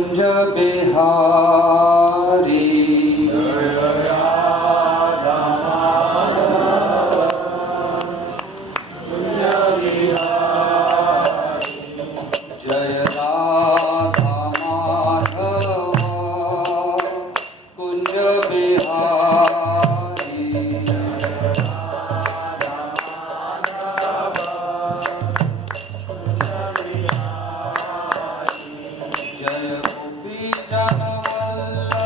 कुंज बिहारी जय राधा माधव कुंज बिहारी जय गोपी जन वल्लभ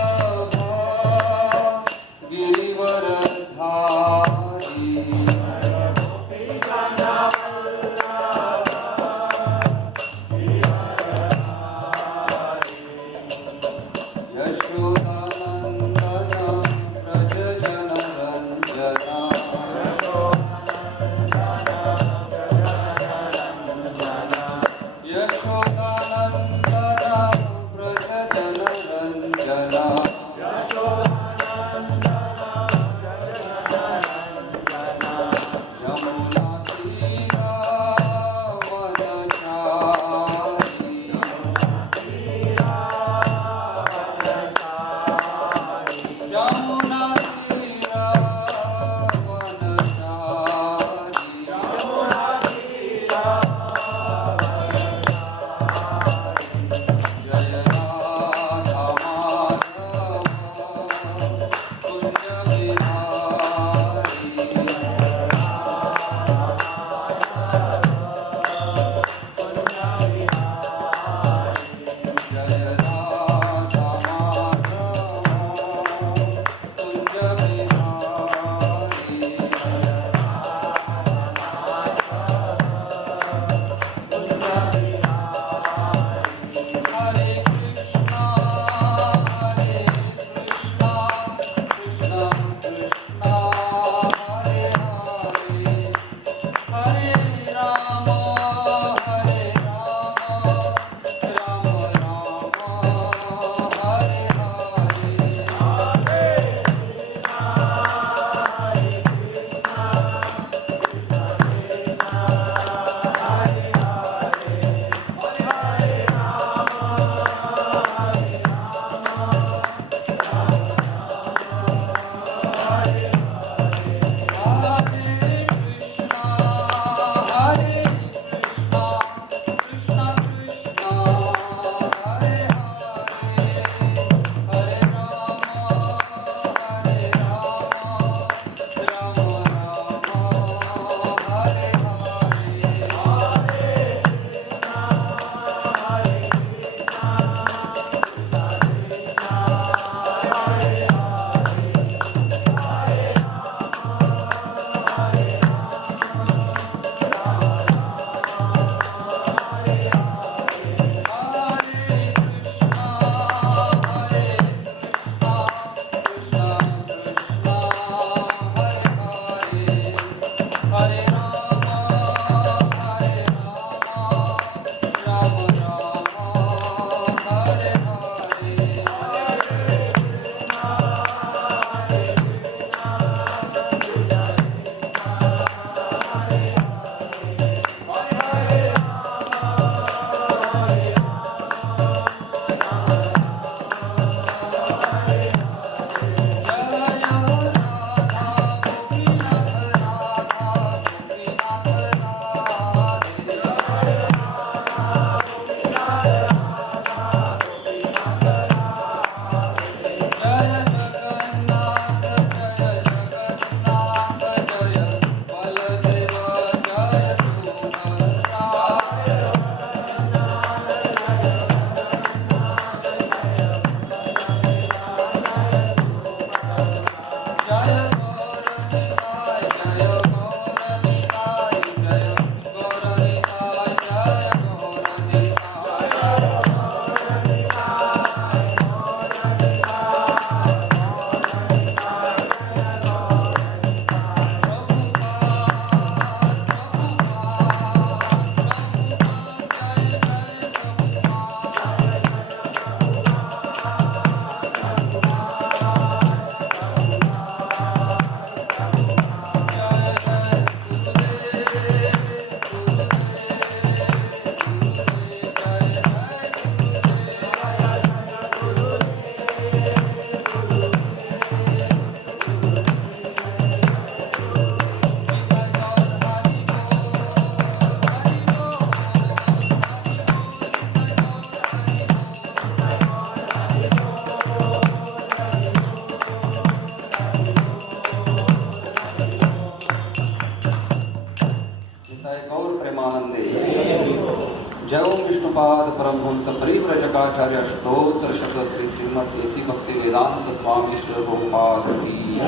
परमहंस परिव्रजकाचार्य अष्टोत्तर शत श्री श्रीमद एसी भक्ति वेदांत स्वामी श्री प्रभुपाद की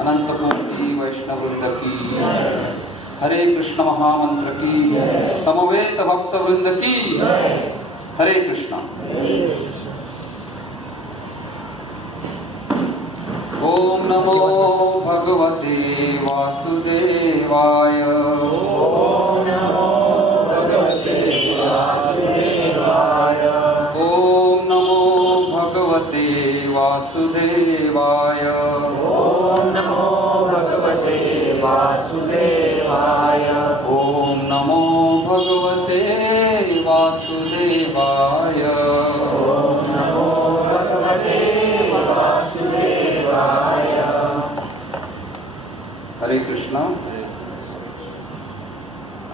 अनंत कोटि वैष्णव वृंद की हरे कृष्ण महामंत्र की समवेत भक्त वृंद की हरे कृष्ण। ओम नमो भगवते वासुदेवाय। ओम नमो भगवते वासुदेवाय। ओम नमो भगवते वासुदेवाय। ओम नमो भगवते वासुदेवाय। ओम नमो भगवते वासुदेवाय। ओम नमो भगवते वासुदेवाय। हरे कृष्णा।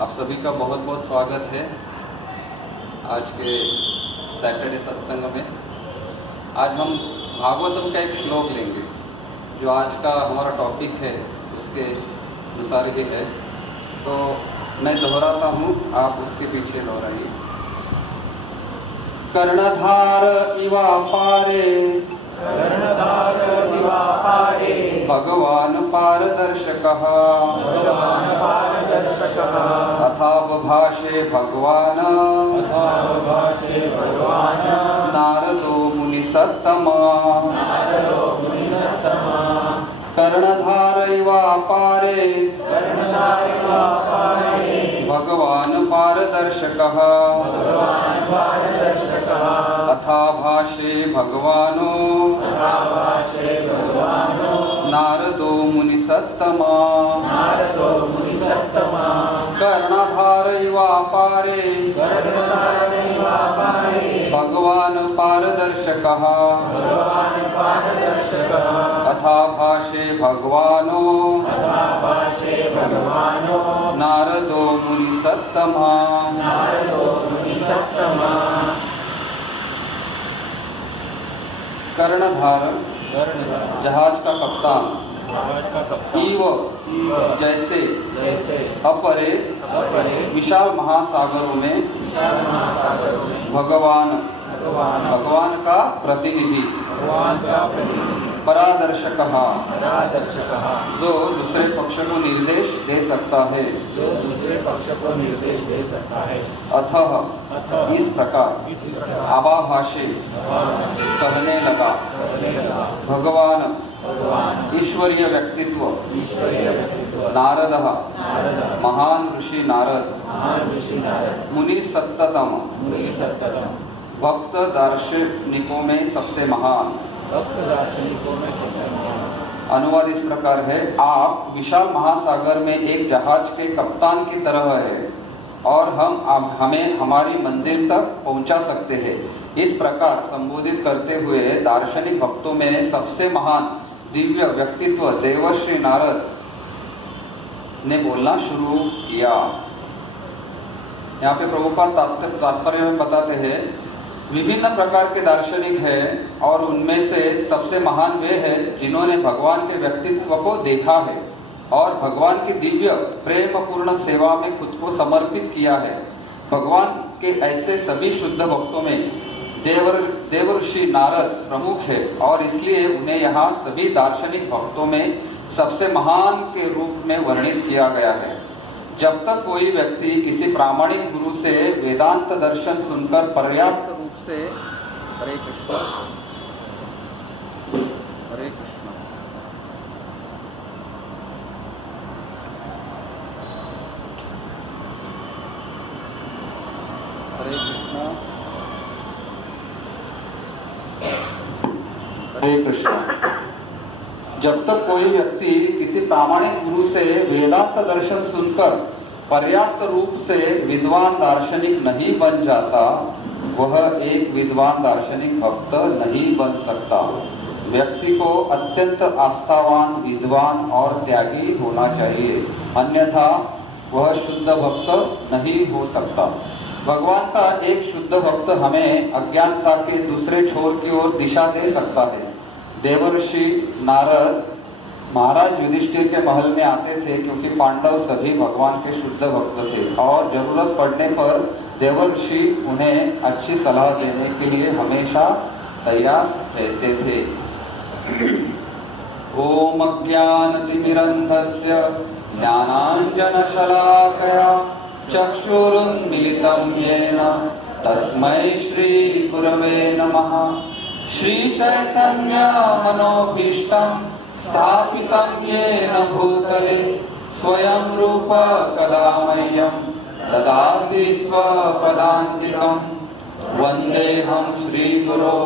आप सभी का बहुत बहुत स्वागत है आज के सैटरडे सत्संग में। आज हम भागवतम का एक श्लोक लेंगे जो आज का हमारा टॉपिक है, उसके अनुसार ही है। तो मैं दोहराता हूँ, आप उसके पीछे दोहराइए। कर्णधार इवा पारे, कर्णधार इवा पारे, भगवान पारदर्शकः, भगवान पारदर्शकः, तथा भाषे भगवान, तथा भाषे भगवान, नारदो मुनिसत्तमा, नारदो मुनिसत्तमा। कर्णधार इवा पारे, कर्णधार इवा पारे, भगवान पारदर्शकः, भगवान पारदर्शकः, तथा भाषे भगवानो, तथा भाषे भगवानो, नारदो मुनिसत्तमा, नारदो मुनिसत्तमा। कर्णधार इवा पारे, कर्णधार इवा पारे, भगवान पारदर्शकः, भगवान पारदर्शकः, तथा भाषे भगवानो, तथा भाषे भगवानो, नारदो मुनिसत्तमा। नारदो मुनिसत्तमा। कर्णधार जहाज का कप्तान, भारत का कप्तान, इव इव जैसे, जैसे, अपरे अपरे विशाल महासागरों में, विशाल महासागरों में, भगवान भगवान का प्रतिनिधि, भगवान का प्रतिनिधि, परादर्शकः, परादर्शकः, जो दूसरे पक्ष को निर्देश दे सकता है, जो दूसरे पक्ष को निर्देश दे सकता है। अतः अतः इस प्रकार इस प्रकार आभाभाषे कहने लगा, कहने लगा, भगवान भगवान ईश्वरीय व्यक्तित्व, ईश्वरीय व्यक्तित्व, नारद नारद, महान ऋषि नारद, महान ऋषि नारद, मुनि सत्ततम, मुनि सत्तम, भक्त दार्शनिकों में सबसे महान। भक्त दार्शनिकों में सबसे महान। अनुवाद इस प्रकार है, आप विशाल महासागर में एक जहाज के कप्तान की तरह है और हमें हमारी मंजिल तक पहुंचा सकते हैं। इस प्रकार संबोधित करते हुए दार्शनिक भक्तों में सबसे महान दिव्य व्यक्तित्व देवर्षि नारद ने बोलना शुरू किया। यहाँ पे प्रभुपाद तात्पर्य में बताते हैं, विभिन्न प्रकार के दार्शनिक हैं और उनमें से सबसे महान वे हैं जिन्होंने भगवान के व्यक्तित्व को देखा है और भगवान की दिव्य प्रेम पूर्ण सेवा में खुद को समर्पित किया है। भगवान के ऐसे सभी शुद्ध भक्तों में देवर्षि नारद प्रमुख है और इसलिए उन्हें यहाँ सभी दार्शनिक भक्तों में सबसे महान के रूप में वर्णित किया गया है। जब तक कोई व्यक्ति किसी प्रामाणिक गुरु से वेदांत दर्शन सुनकर पर्याप्त रूप से, हरे कृष्ण हरे कृष्ण, हरे कृष्ण हरे कृष्ण। जब तक कोई व्यक्ति किसी प्रामाणिक गुरु से वेदांत दर्शन सुनकर पर्याप्त रूप से विद्वान दार्शनिक नहीं बन जाता, वह एक विद्वान दार्शनिक भक्त नहीं बन सकता। व्यक्ति को अत्यंत आस्थावान, विद्वान और त्यागी होना चाहिए, अन्यथा वह शुद्ध भक्त नहीं हो सकता। भगवान का एक शुद्ध भक्त हमें अज्ञानता के दूसरे छोर की ओर दिशा दे सकता है। देवर्षि नारद महाराज युधिष्ठिर के महल में आते थे क्योंकि पांडव सभी भगवान के शुद्ध भक्त थे और जरूरत पड़ने पर देवर्षि उन्हें अच्छी सलाह देने के लिए हमेशा तैयार रहते थे। ओम अज्ञानतिमिरन्धस्य ज्ञानाञ्जनशलाकया चक्षुरुन्मीलितं येन तस्मै श्रीगुरवे नमः। श्रीचैतन्यमनोभीष्टं स्थापितं येन भूतले स्वयं रूप कदा मह्यं ददाति स्वपदान्तिकं। वन्देऽहं श्रीगुरो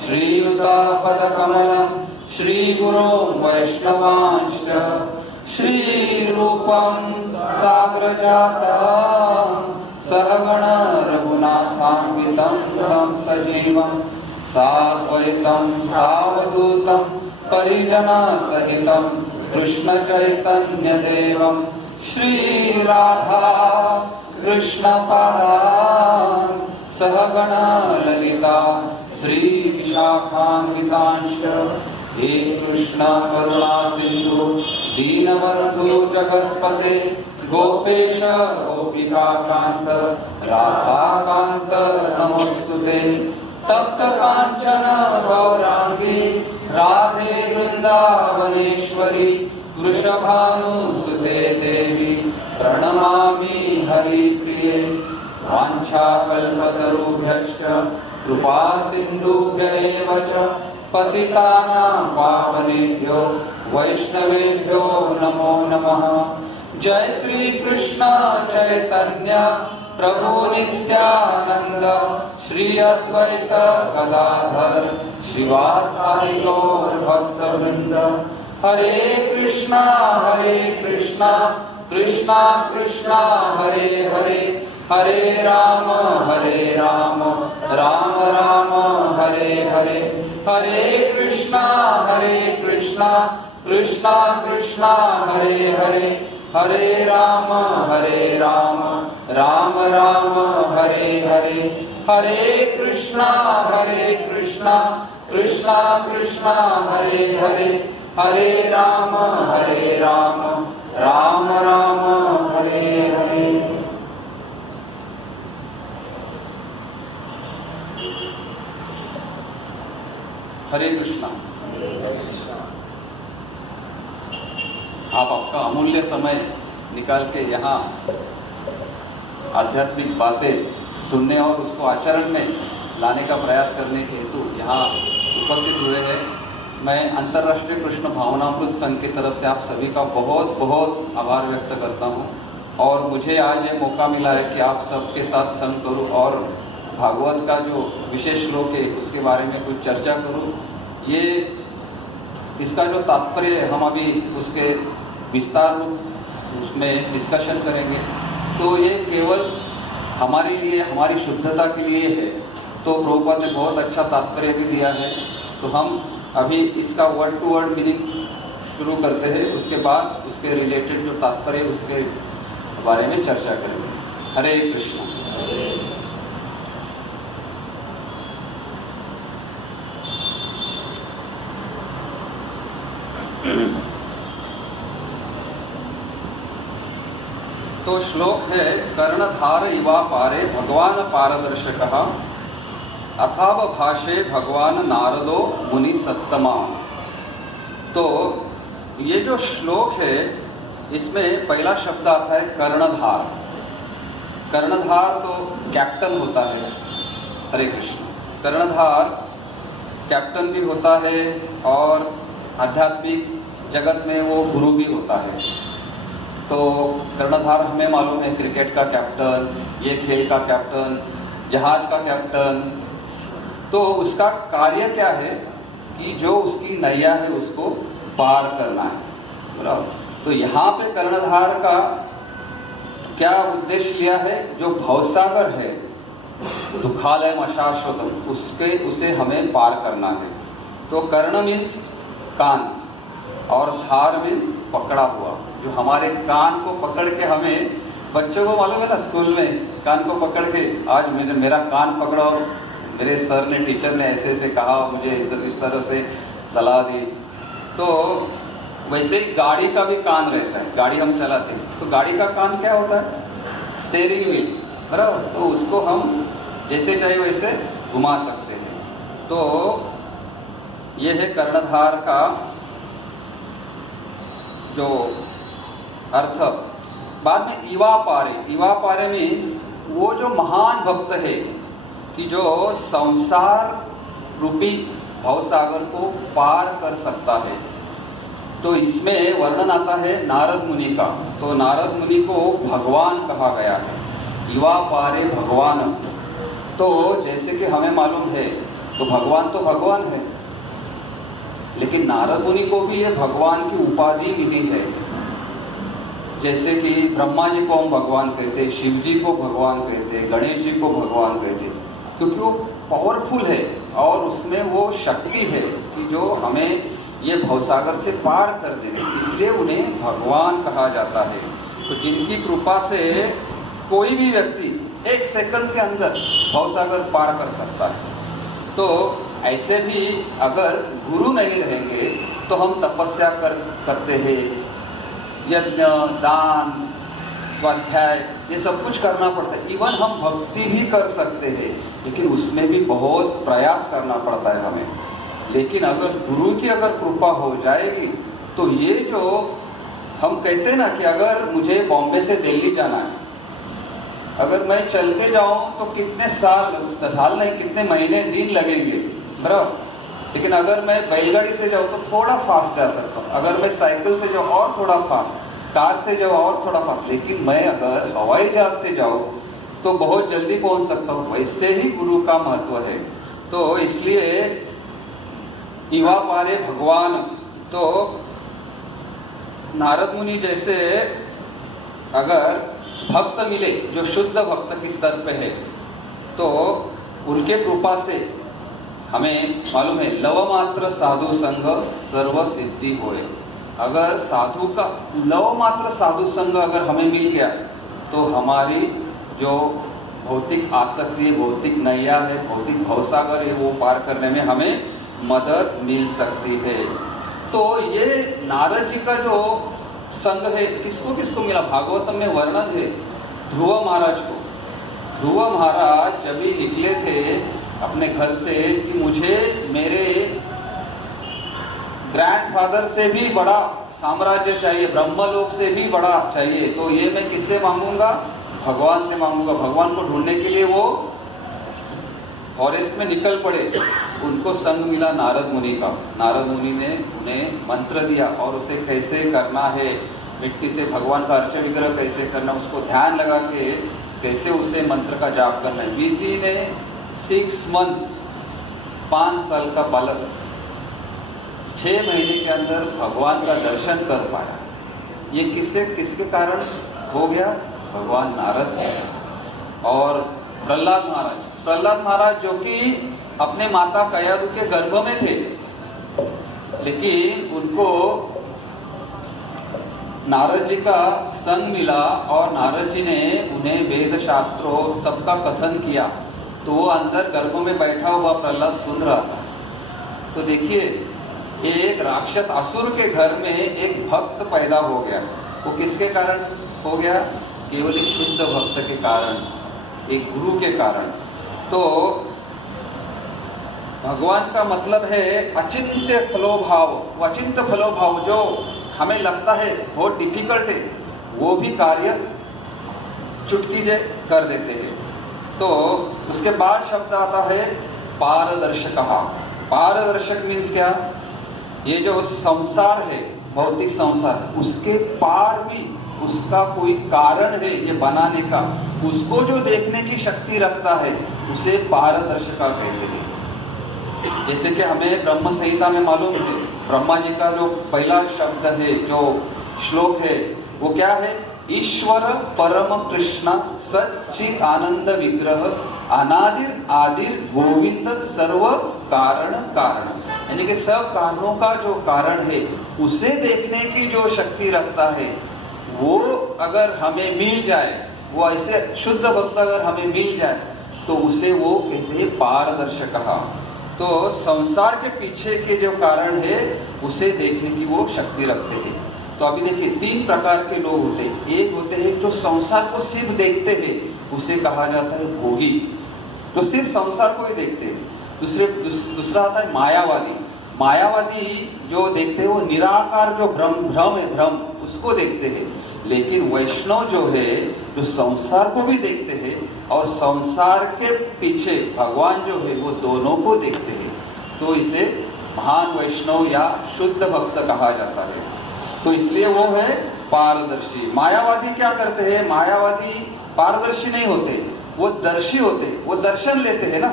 श्रीयुतापदकमलं श्रीगुरो वैष्णवांश्च श्रीरूपं साग्रजातं सहगण रघुनाथान्वितं तं सजीवं साद्वैतं सावधूतं परिजनसहितं कृष्णचैतन्यदेवं श्रीराधा कृष्णपादान् सहगण ललिता श्रीविशाखान्वितांश्च हे कृष्ण करुणा सिन्धु दीनबन्धु जगत्पते गोपेश गोपिकाकान्त राधाकान्त नमोस्तुते। तप्त काञ्चन गौराङ्गी राधे वृन्दावनेश्वरी वृषभानुसुते देवी प्रणमामि हरिप्रिये। वाञ्छाकल्पतरुभ्यश्च कृपा सिन्धुभ्यैव च पतितानां पावनेभ्यो वैष्णवेभ्यो नमो नमः। जय श्री कृष्ण चैतन्य प्रभु नित्यानंद श्री अद्वैत गदाधर श्रीवासादि गौर भक्तवृंद। हरे कृष्णा कृष्णा कृष्णा हरे हरे, हरे राम राम राम हरे हरे। हरे कृष्णा कृष्णा कृष्णा हरे हरे, हरे राम राम राम हरे हरे। हरे कृष्णा कृष्णा कृष्णा हरे हरे, हरे राम राम राम हरे हरे। हरे कृष्णा। आप आपका अमूल्य समय निकाल के यहाँ आध्यात्मिक बातें सुनने और उसको आचरण में लाने का प्रयास करने के हेतु यहाँ उपस्थित हुए हैं। मैं अंतर्राष्ट्रीय कृष्ण भावनामृत संघ की तरफ से आप सभी का बहुत बहुत आभार व्यक्त करता हूँ और मुझे आज ये मौका मिला है कि आप सबके साथ संग करूँ और भागवत का जो विशेष श्लोक है उसके बारे में कुछ चर्चा करूँ। ये इसका जो तात्पर्य है हम अभी उसके विस्तार रूप उसमें डिस्कशन करेंगे। तो ये केवल हमारे लिए हमारी शुद्धता के लिए है। तो प्रभुपाद ने बहुत अच्छा तात्पर्य भी दिया है। तो हम अभी इसका वर्ड टू वर्ड मीनिंग शुरू करते हैं, उसके बाद उसके रिलेटेड जो तात्पर्य है उसके बारे में चर्चा करेंगे। हरे कृष्ण। तो श्लोक है कर्णधार इवा पारे भगवान पारदर्शकः अथाव भाषे भगवान नारदो मुनि सत्तमा। तो ये जो श्लोक है इसमें पहला शब्द आता है कर्णधार। कर्णधार तो कैप्टन होता है। हरे कृष्ण। कर्णधार कैप्टन भी होता है और आध्यात्मिक जगत में वो गुरु भी होता है। तो कर्णधार हमें मालूम है क्रिकेट का कैप्टन, ये खेल का कैप्टन, जहाज का कैप्टन। तो उसका कार्य क्या है कि जो उसकी नैया है उसको पार करना है, बराबर। तो यहाँ पे कर्णधार का क्या उद्देश्य लिया है? जो भवसागर है दुखालयम अशाश्वतम, उसे हमें पार करना है। तो कर्ण मीन्स कान और धार मीन्स पकड़ा हुआ। जो हमारे कान को पकड़ के हमें, बच्चों को मालूम है ना स्कूल में कान को पकड़ के आज मेरा कान पकड़ा और मेरे सर ने टीचर ने ऐसे ऐसे कहा, मुझे इस तरह से सलाह दी। तो वैसे ही गाड़ी का भी कान रहता है। गाड़ी हम चलाते हैं तो गाड़ी का कान क्या होता है? Steering wheel. बराबर। तो उसको हम जैसे चाहे वैसे घुमा सकते हैं। तो ये है कर्णधार का जो अर्थ। बाद में इवा पारे मीन्स वो जो महान भक्त है कि जो संसार रूपी भवसागर को पार कर सकता है। तो इसमें वर्णन आता है नारद मुनि का। तो नारद मुनि को भगवान कहा गया है, इवा पारे भगवान। तो जैसे कि हमें मालूम है तो भगवान है, लेकिन नारद मुनि को भी ये भगवान की उपाधि मिली है। जैसे कि ब्रह्मा जी को हम भगवान कहते, शिव जी को भगवान कहते, गणेश जी को भगवान कहते, क्योंकि वो पावरफुल है और उसमें वो शक्ति है कि जो हमें ये भवसागर से पार कर देंगे, इसलिए उन्हें भगवान कहा जाता है। तो जिनकी कृपा से कोई भी व्यक्ति 1 सेकंड के अंदर भवसागर पार कर सकता है। तो ऐसे भी अगर गुरु नहीं रहेंगे तो हम तपस्या कर सकते हैं, यज्ञ, दान, स्वाध्याय, ये सब कुछ करना पड़ता है। इवन हम भक्ति भी कर सकते हैं, लेकिन उसमें भी बहुत प्रयास करना पड़ता है हमें। लेकिन अगर गुरु की अगर कृपा हो जाएगी तो ये जो हम कहते हैं ना कि अगर मुझे बॉम्बे से दिल्ली जाना है, अगर मैं चलते जाऊं तो कितने साल नहीं, कितने महीने, दिन लगेंगे, बराबर। लेकिन अगर मैं बैलगाड़ी से जाऊं तो थोड़ा फास्ट जा सकता हूँ, अगर मैं साइकिल से जाऊं और थोड़ा फास्ट, कार से जाऊं और थोड़ा फास्ट। लेकिन मैं अगर हवाई जहाज से जाऊं तो बहुत जल्दी पहुंच सकता हूँ। वैसे ही गुरु का महत्व है। तो इसलिए इवा पारे भगवान। तो नारद मुनि जैसे अगर भक्त मिले जो शुद्ध भक्त के स्तर पे है, तो उनके कृपा से हमें मालूम है लव मात्र साधु संग सर्व सिद्धि होए। अगर साधु का लव मात्र साधु संग अगर हमें मिल गया तो हमारी जो भौतिक आसक्ति है, भौतिक नैया है, भौतिक भवसागर है, वो पार करने में हमें मदद मिल सकती है। तो ये नारद जी का जो संग है किसको किसको मिला, भागवतम में वर्णन है ध्रुव महाराज को। ध्रुव महाराज जब ही निकले थे अपने घर से कि मुझे मेरे ग्रैंडफादर से भी बड़ा साम्राज्य चाहिए, ब्रह्मलोक से भी बड़ा चाहिए, तो ये मैं किससे मांगूंगा, भगवान से मांगूंगा। भगवान को ढूंढने के लिए वो फॉरेस्ट में निकल पड़े। उनको संग मिला नारद मुनि का। नारद मुनि ने उन्हें मंत्र दिया और उसे कैसे करना है, मिट्टी से भगवान का अर्च विग्रह कैसे करना, उसको ध्यान लगा के कैसे उसे मंत्र का जाप करना है। विधि ने 6 मंथ, 5 साल का बालक 6 महीने के अंदर भगवान का दर्शन कर पाया। ये किसके कारण हो गया, भगवान नारद और प्रहलाद महाराज जो कि अपने माता कयादु के गर्भ में थे, लेकिन उनको नारद जी का संग मिला और नारद जी ने उन्हें वेद शास्त्रों सबका कथन किया। तो वो अंदर गर्भ में बैठा हुआ प्रहलाद सुन रहा था। तो देखिए एक राक्षस असुर के घर में एक भक्त पैदा हो गया। वो किसके कारण हो गया, केवल एक शुद्ध भक्त के कारण, एक गुरु के कारण। तो भगवान का मतलब है अचिंत्य फलोभाव। अचिंत्य फलोभाव जो हमें लगता है बहुत डिफिकल्ट है, वो भी कार्य चुटकी से कर देते हैं। तो उसके बाद शब्द आता है पारदर्शक। पारदर्शक मीन्स क्या, ये जो संसार है, भौतिक संसार, उसके पार भी उसका कोई कारण है ये बनाने का, उसको जो देखने की शक्ति रखता है उसे पारदर्शिका कहते हैं। जैसे कि हमें ब्रह्म संहिता में मालूम है, ब्रह्मा जी का जो पहला शब्द है, जो श्लोक है, वो क्या है, ईश्वर परम कृष्ण सच्चित आनंद विग्रह अनादिर आदिर गोविंद सर्व कारण कारण। यानी कि सब कारणों का जो कारण है उसे देखने की जो शक्ति रखता है, वो अगर हमें मिल जाए, वो ऐसे शुद्ध भक्त अगर हमें मिल जाए तो उसे वो कहते हैं पारदर्शक। तो संसार के पीछे के जो कारण है उसे देखने की वो शक्ति रखते हैं। तो अभी देखिए 3 प्रकार के लोग होते हैं। एक होते हैं जो संसार को सिर्फ देखते हैं, उसे कहा जाता है भोगी, जो सिर्फ संसार को ही देखते हैं। दूसरा आता है मायावादी। मायावादी जो देखते हैं वो निराकार जो भ्रम है, भ्रम उसको देखते हैं। लेकिन वैष्णव जो है जो संसार को भी देखते हैं और संसार के पीछे भगवान जो है वो दोनों को देखते हैं, तो इसे महान वैष्णव या शुद्ध भक्त कहा जाता है। तो इसलिए वो है पारदर्शी। मायावादी क्या करते हैं? मायावादी पारदर्शी नहीं होते, वो दर्शी होते, वो दर्शन लेते हैं ना,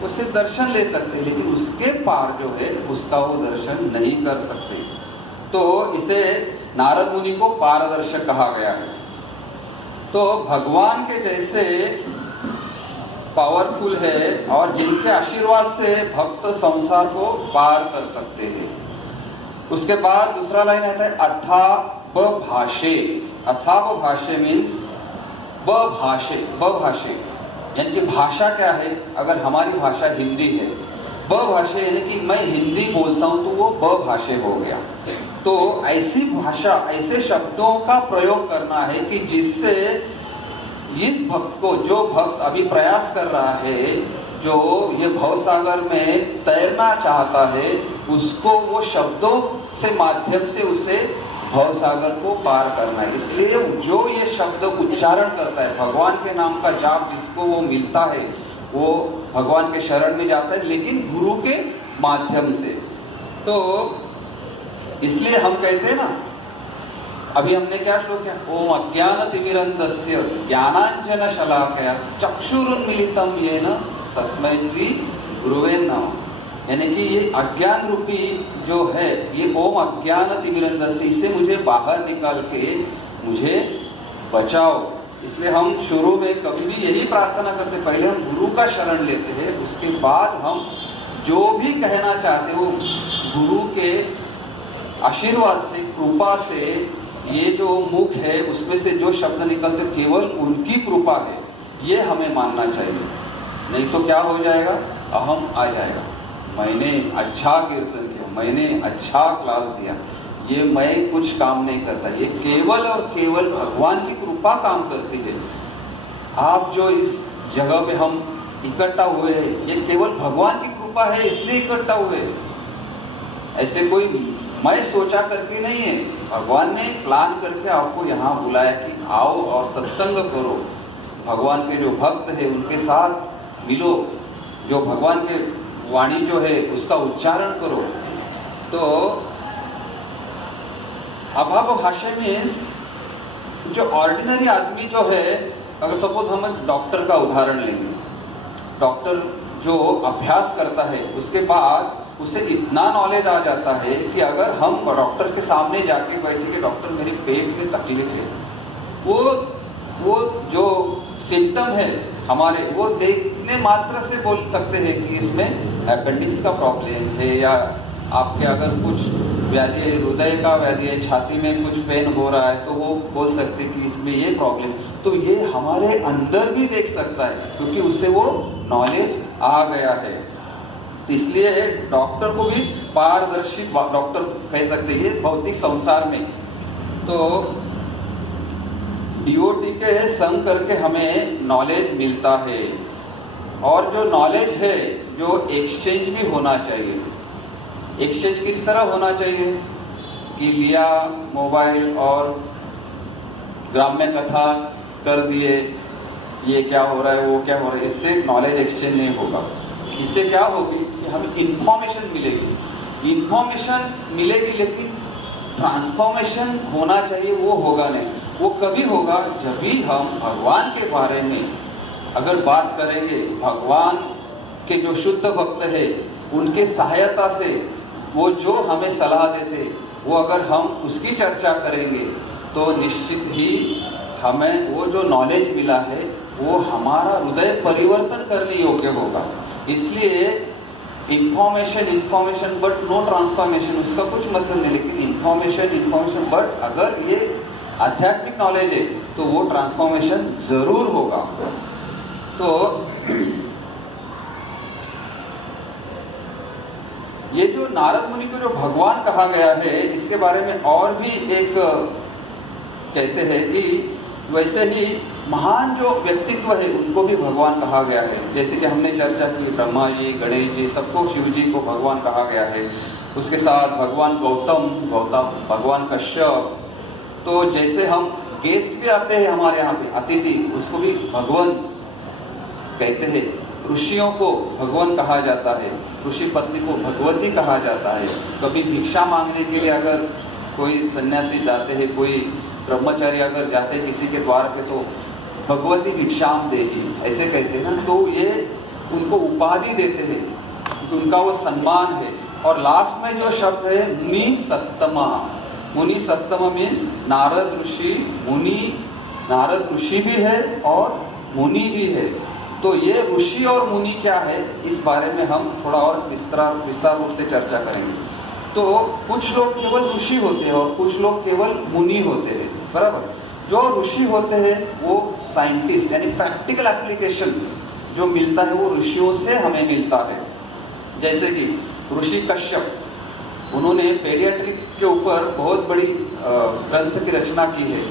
वो सिर्फ दर्शन ले सकते हैं, लेकिन उसके पार जो है उसका वो दर्शन नहीं कर सकते। तो इसे नारद मुनि को पारदर्शक कहा गया है। तो भगवान के जैसे पावरफुल है और जिनके आशीर्वाद से भक्त संसार को पार कर सकते हैं। उसके बाद दूसरा लाइन आता है अथापभाषे। अथापभाषे मीन्स बभाषे यानी कि भाषा क्या है? अगर हमारी भाषा हिंदी है, बभाषे यानी कि मैं हिंदी बोलता हूं तो वो बभाषे हो गया। तो ऐसी भाषा, ऐसे शब्दों का प्रयोग करना है कि जिससे इस भक्त को, जो भक्त अभी प्रयास कर रहा है, जो ये भवसागर में तैरना चाहता है, उसको वो शब्दों से माध्यम से उसे भवसागर को पार करना है। इसलिए जो ये शब्द उच्चारण करता है, भगवान के नाम का जाप जिसको वो मिलता है, वो भगवान के शरण में जाता है, लेकिन गुरु के माध्यम से। तो इसलिए हम कहते हैं ना, अभी हमने क्या श्लोक किया? ओम अज्ञानतिमिरन्धस्य ज्ञानांजन शलाकया चक्षुरुन्मीलितं येन तस्मै श्री गुरुवे नमः। यानी कि ये अज्ञान रूपी जो है, ये ओम अज्ञानतिमिरन्धस्य, इसे मुझे बाहर निकाल के मुझे बचाओ। इसलिए हम शुरू में कभी भी यही प्रार्थना करते, पहले हम गुरु का शरण लेते हैं, उसके बाद हम जो भी कहना चाहते हो गुरु के आशीर्वाद से, कृपा से, ये जो मुख है उसमें से जो शब्द निकलते केवल उनकी कृपा है, ये हमें मानना चाहिए। नहीं तो क्या हो जाएगा? अहम आ जाएगा। मैंने अच्छा कीर्तन किया, मैंने अच्छा क्लास दिया, ये मैं कुछ काम नहीं करता, ये केवल और केवल भगवान की कृपा काम करती है। आप जो इस जगह पे हम इकट्ठा हुए हैं, ये केवल भगवान की कृपा है, इसलिए इकट्ठा हुए। ऐसे कोई मैं सोचा करके नहीं है, भगवान ने प्लान करके आपको यहाँ बुलाया कि आओ और सत्संग करो, भगवान के जो भक्त है उनके साथ मिलो, जो भगवान के वाणी जो है उसका उच्चारण करो। तो अभाव भाषा में जो ऑर्डिनरी आदमी जो है, अगर सपोज हम डॉक्टर का उदाहरण लेंगे, डॉक्टर जो अभ्यास करता है उसके बाद उसे इतना नॉलेज आ जाता है कि अगर हम डॉक्टर के सामने जाके बैठे कि डॉक्टर मेरे पेट में तकलीफ है, वो जो सिम्टम है हमारे, वो देखने मात्र से बोल सकते हैं कि इसमें अपेंडिक्स का प्रॉब्लम है, या आपके अगर कुछ व्याधि है, हृदय का व्याधि है, छाती में कुछ पेन हो रहा है, तो वो बोल सकते कि इसमें ये प्रॉब्लम। तो ये हमारे अंदर भी देख सकता है क्योंकि उससे वो नॉलेज आ गया है। तो इसलिए डॉक्टर को भी पारदर्शी डॉक्टर कह सकते हैं भौतिक संसार में। तो डीओटी के संग करके हमें नॉलेज मिलता है, और जो नॉलेज है जो एक्सचेंज भी होना चाहिए। एक्सचेंज किस तरह होना चाहिए कि लिया मोबाइल और ग्राम्य कथा कर दिए, ये क्या हो रहा है, वो क्या हो रहा है, इससे नॉलेज एक्सचेंज नहीं होगा। इससे क्या होगी कि हमें इंफॉर्मेशन मिलेगी, इंफॉर्मेशन मिलेगी, लेकिन ट्रांसफॉर्मेशन होना चाहिए, वो होगा नहीं। वो कभी होगा जब भी हम भगवान के बारे में अगर बात करेंगे, भगवान के जो शुद्ध भक्त है उनके सहायता से वो जो हमें सलाह देते, वो अगर हम उसकी चर्चा करेंगे तो निश्चित ही हमें वो जो नॉलेज मिला है वो हमारा हृदय परिवर्तन करने योग्य होगा। इसलिए इंफॉर्मेशन बट नो ट्रांसफॉर्मेशन, उसका कुछ मतलब नहीं, लेकिन इंफॉर्मेशन बट अगर ये आध्यात्मिक नॉलेज है तो वो ट्रांसफॉर्मेशन जरूर होगा। तो ये जो नारद मुनि को जो भगवान कहा गया है, इसके बारे में और भी एक कहते हैं कि वैसे ही महान जो व्यक्तित्व है उनको भी भगवान कहा गया है। जैसे कि हमने चर्चा की, ब्रह्मा जी, गणेश जी, सबको शिव जी को भगवान कहा गया है। उसके साथ भगवान गौतम, भगवान कश्यप। तो जैसे हम गेस्ट भी आते हैं हमारे यहाँ पे, अतिथि, उसको भी भगवान कहते हैं। ऋषियों को भगवान कहा जाता है, ऋषि पत्नी को भगवती कहा जाता है। कभी भिक्षा मांगने के लिए अगर कोई सन्यासी जाते हैं, कोई ब्रह्मचारी अगर जाते हैं किसी के द्वार पे, तो भगवती भिक्षाम देही ऐसे कहते हैं ना। तो ये उनको उपाधि देते हैं, उनका वो सम्मान है। और लास्ट में जो शब्द है मुनि सत्तमा, मुनि सत्तम मीन्स नारद ऋषि, मुनि, नारद ऋषि भी है और मुनि भी है। तो ये ऋषि और मुनि क्या है, इस बारे में हम थोड़ा और विस्तार रूप से चर्चा करेंगे। तो कुछ लोग केवल ऋषि होते हैं और कुछ लोग केवल मुनि होते हैं, बराबर। जो ऋषि होते हैं वो साइंटिस्ट, यानी प्रैक्टिकल एप्लीकेशन जो मिलता है वो ऋषियों से हमें मिलता है। जैसे कि ऋषि कश्यप, उन्होंने पेडियाट्रिक के ऊपर बहुत बड़ी ग्रंथ की रचना की है।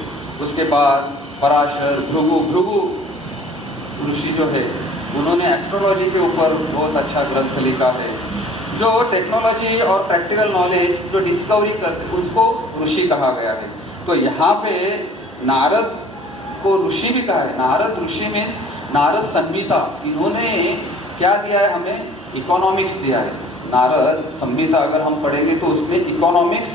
उसके बाद पराशर, भृगु ऋषि जो है, उन्होंने एस्ट्रोलॉजी के ऊपर बहुत अच्छा ग्रंथ लिखा है। जो टेक्नोलॉजी और प्रैक्टिकल नॉलेज जो डिस्कवरी करते, उसको ऋषि कहा गया है। तो यहाँ पे नारद को ऋषि भी कहा है। नारद ऋषि मीन्स नारद संहिता, इन्होंने क्या दिया है हमें, इकोनॉमिक्स दिया है। नारद संहिता अगर हम पढ़ेंगे तो उसमें इकोनॉमिक्स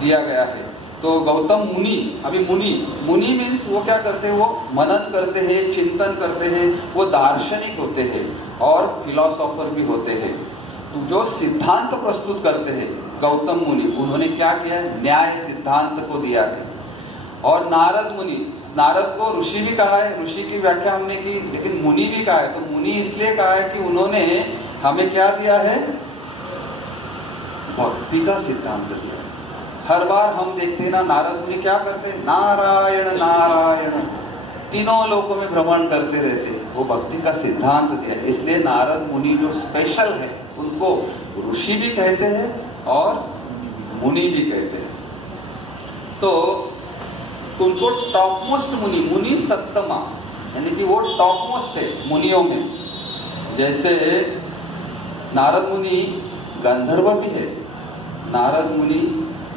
दिया गया है। तो गौतम मुनि, अभी मुनि मीन्स वो क्या करते हैं, वो मनन करते हैं, चिंतन करते हैं, वो दार्शनिक होते हैं और फिलोसोफर भी होते हैं। तो जो सिद्धांत प्रस्तुत करते हैं गौतम मुनि, उन्होंने क्या किया है, न्याय सिद्धांत को दिया है। और नारद मुनि, नारद को ऋषि भी कहा है, ऋषि की व्याख्या हमने की, लेकिन मुनि भी कहा है। तो मुनि इसलिए कहा है कि उन्होंने हमें क्या दिया है, भक्ति का सिद्धांत दिया है। हर बार हम देखते हैं ना, नारद मुनि क्या करते हैं, नारायण नारायण, तीनों लोकों में भ्रमण करते रहते हैं। वो भक्ति का सिद्धांत दिया, इसलिए नारद मुनि जो स्पेशल है उनको ऋषि भी कहते हैं और मुनि भी कहते हैं। तो उनको टॉप मोस्ट मुनि, मुनि सत्तमा, यानी कि वो टॉप मोस्ट है मुनियों में। जैसे नारद मुनि गंधर्व भी है, नारद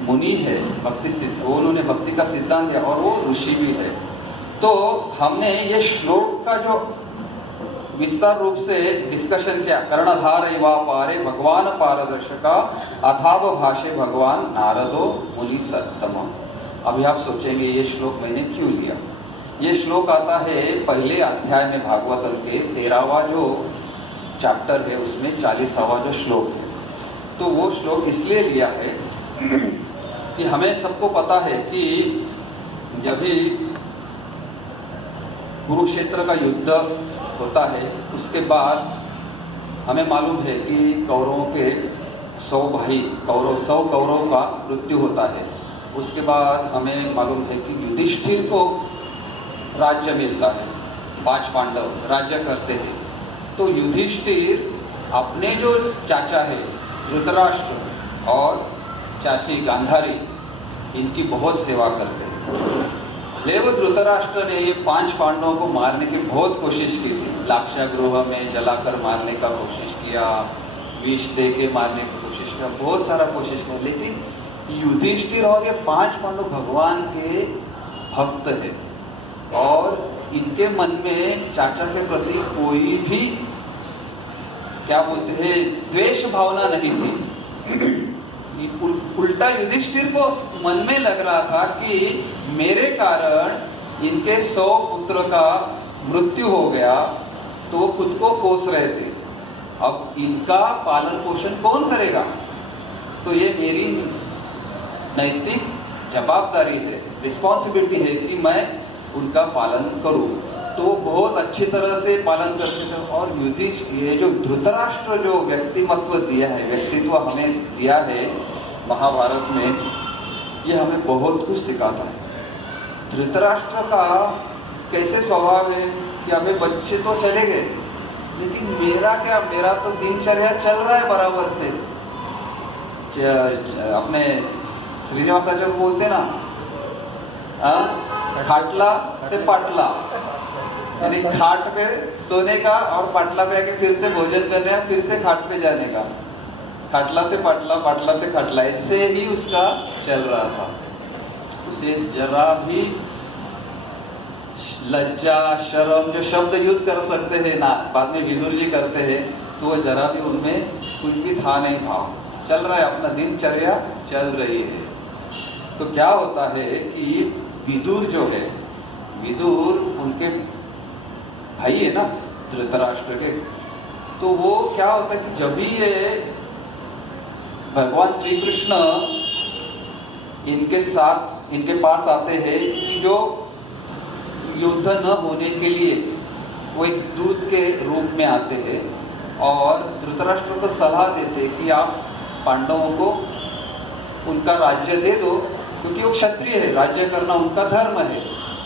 मुनि है, भक्ति सिद्ध, उन्होंने भक्ति का सिद्धांत दिया और वो ऋषि भी है। तो हमने ये श्लोक का जो विस्तार रूप से डिस्कशन किया, कर्णधार एवा पारे भगवान पारदर्शका अथाव भाषे भगवान नारदो मुनि सत्तम। अभी आप सोचेंगे ये श्लोक मैंने क्यों लिया। ये श्लोक आता है पहले अध्याय में, भागवतम के 13वां जो चैप्टर है उसमें 40वां जो श्लोक है। तो वो श्लोक इसलिए लिया है कि हमें सबको पता है कि जब भी कुरुक्षेत्र का युद्ध होता है उसके बाद हमें मालूम है कि कौरवों के 100 भाई, 100 कौरव का मृत्यु होता है। उसके बाद हमें मालूम है कि युधिष्ठिर को राज्य मिलता है, 5 पांडव राज्य करते हैं। तो युधिष्ठिर अपने जो चाचा है धृतराष्ट्र और चाची गांधारी, इनकी बहुत सेवा करते हैं। भले वो धृतराष्ट्र ने ये 5 पांडवों को मारने की बहुत कोशिश की थी, लाक्षागृह में जलाकर मारने का कोशिश किया, विष दे के मारने की कोशिश किया, बहुत सारा कोशिश किया, लेकिन युधिष्ठिर और ये 5 पांडव भगवान के भक्त है और इनके मन में चाचा के प्रति कोई भी क्या बोलते हैं द्वेष भावना नहीं थी। उल्टा युधिष्ठिर को मन में लग रहा था कि मेरे कारण इनके 100 पुत्र का मृत्यु हो गया, तो वो खुद को कोस रहे थे। अब इनका पालन पोषण कौन करेगा, तो ये मेरी नैतिक जवाबदारी है, रिस्पॉन्सिबिलिटी है कि मैं उनका पालन करूं। तो बहुत अच्छी तरह से पालन करते थे। और युधिष्ठिर, ये जो धृतराष्ट्र जो व्यक्तिमत्व दिया है, व्यक्तित्व हमें दिया है महाभारत में, ये हमें बहुत कुछ सिखाता है। धृतराष्ट्र का कैसे स्वभाव है कि हमें बच्चे तो चले गए, लेकिन मेरा क्या, मेरा तो दिनचर्या चल रहा है बराबर से। अपने श्रीनिवासाचार्य बोलते ना, खाटला से पाटला, यानी खाट पे सोने का और पाटला पे आके फिर से भोजन करने का, फिर से खाट पे जाने का, खाटला से पाटला, पाटला से खाटला, इससे ही उसका चल रहा था। उसे जरा भी लज्जा शर्म जो शब्द यूज कर सकते हैं ना, बाद में विदुर जी करते हैं, तो वो जरा भी उनमें कुछ भी था नहीं था। चल रहा है अपना दिनचर्या चल रही है। तो क्या होता है कि विदुर जो है, विदुर उनके भाई है ना धृतराष्ट्र के, तो वो क्या होता है कि जब भी ये भगवान श्री कृष्ण इनके साथ इनके पास आते हैं कि जो युद्ध न होने के लिए वो एक दूत के रूप में आते हैं और धृतराष्ट्र को सलाह देते कि आप पांडवों को उनका राज्य दे दो, क्योंकि वो क्षत्रिय है, राज्य करना उनका धर्म है।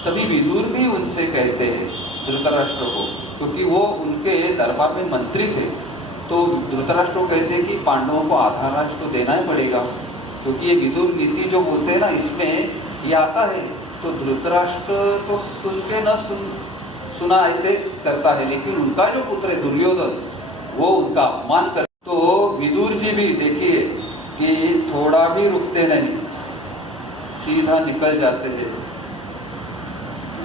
तभी विदुर भी उनसे कहते हैं धृतराष्ट्र को, क्योंकि वो उनके दरबार में मंत्री थे। तो धृतराष्ट्र को कहते हैं कि पांडवों को आधा राज्य तो देना ही पड़ेगा, क्योंकि ये विदुर नीति जो बोलते हैं ना, इसमें ये आता है। तो धृतराष्ट्र तो सुन के न सुना ऐसे करता है, लेकिन उनका जो पुत्र है दुर्योधन, वो उनका अपमान कर। तो विदुर जी भी देखिए कि थोड़ा भी रुकते नहीं, सीधा निकल जाते हैं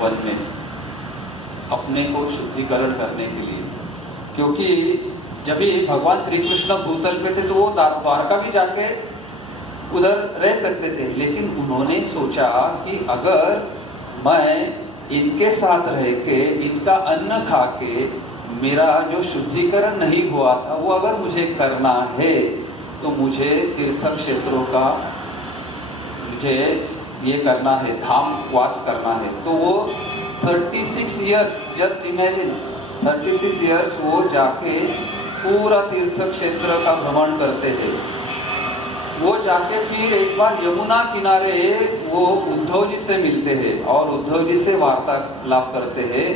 वन में अपने को शुद्धिकरण करने के लिए। क्योंकि जब भी भगवान श्री कृष्ण भूतल पे थे तो वो द्वारका भी जाके उधर रह सकते थे, लेकिन उन्होंने सोचा कि अगर मैं इनके साथ रह के इनका अन्न खा के मेरा जो शुद्धिकरण नहीं हुआ था वो अगर मुझे करना है तो मुझे तीर्थ क्षेत्रों का मुझे ये करना है, धाम वास करना है। तो वो 36 इयर्स, जस्ट इमेजिन 36 इयर्स वो जाके पूरा तीर्थ क्षेत्र का भ्रमण करते हैं। वो जाके फिर एक बार यमुना किनारे वो उद्धव जी से मिलते हैं और उद्धव जी से वार्तालाप करते हैं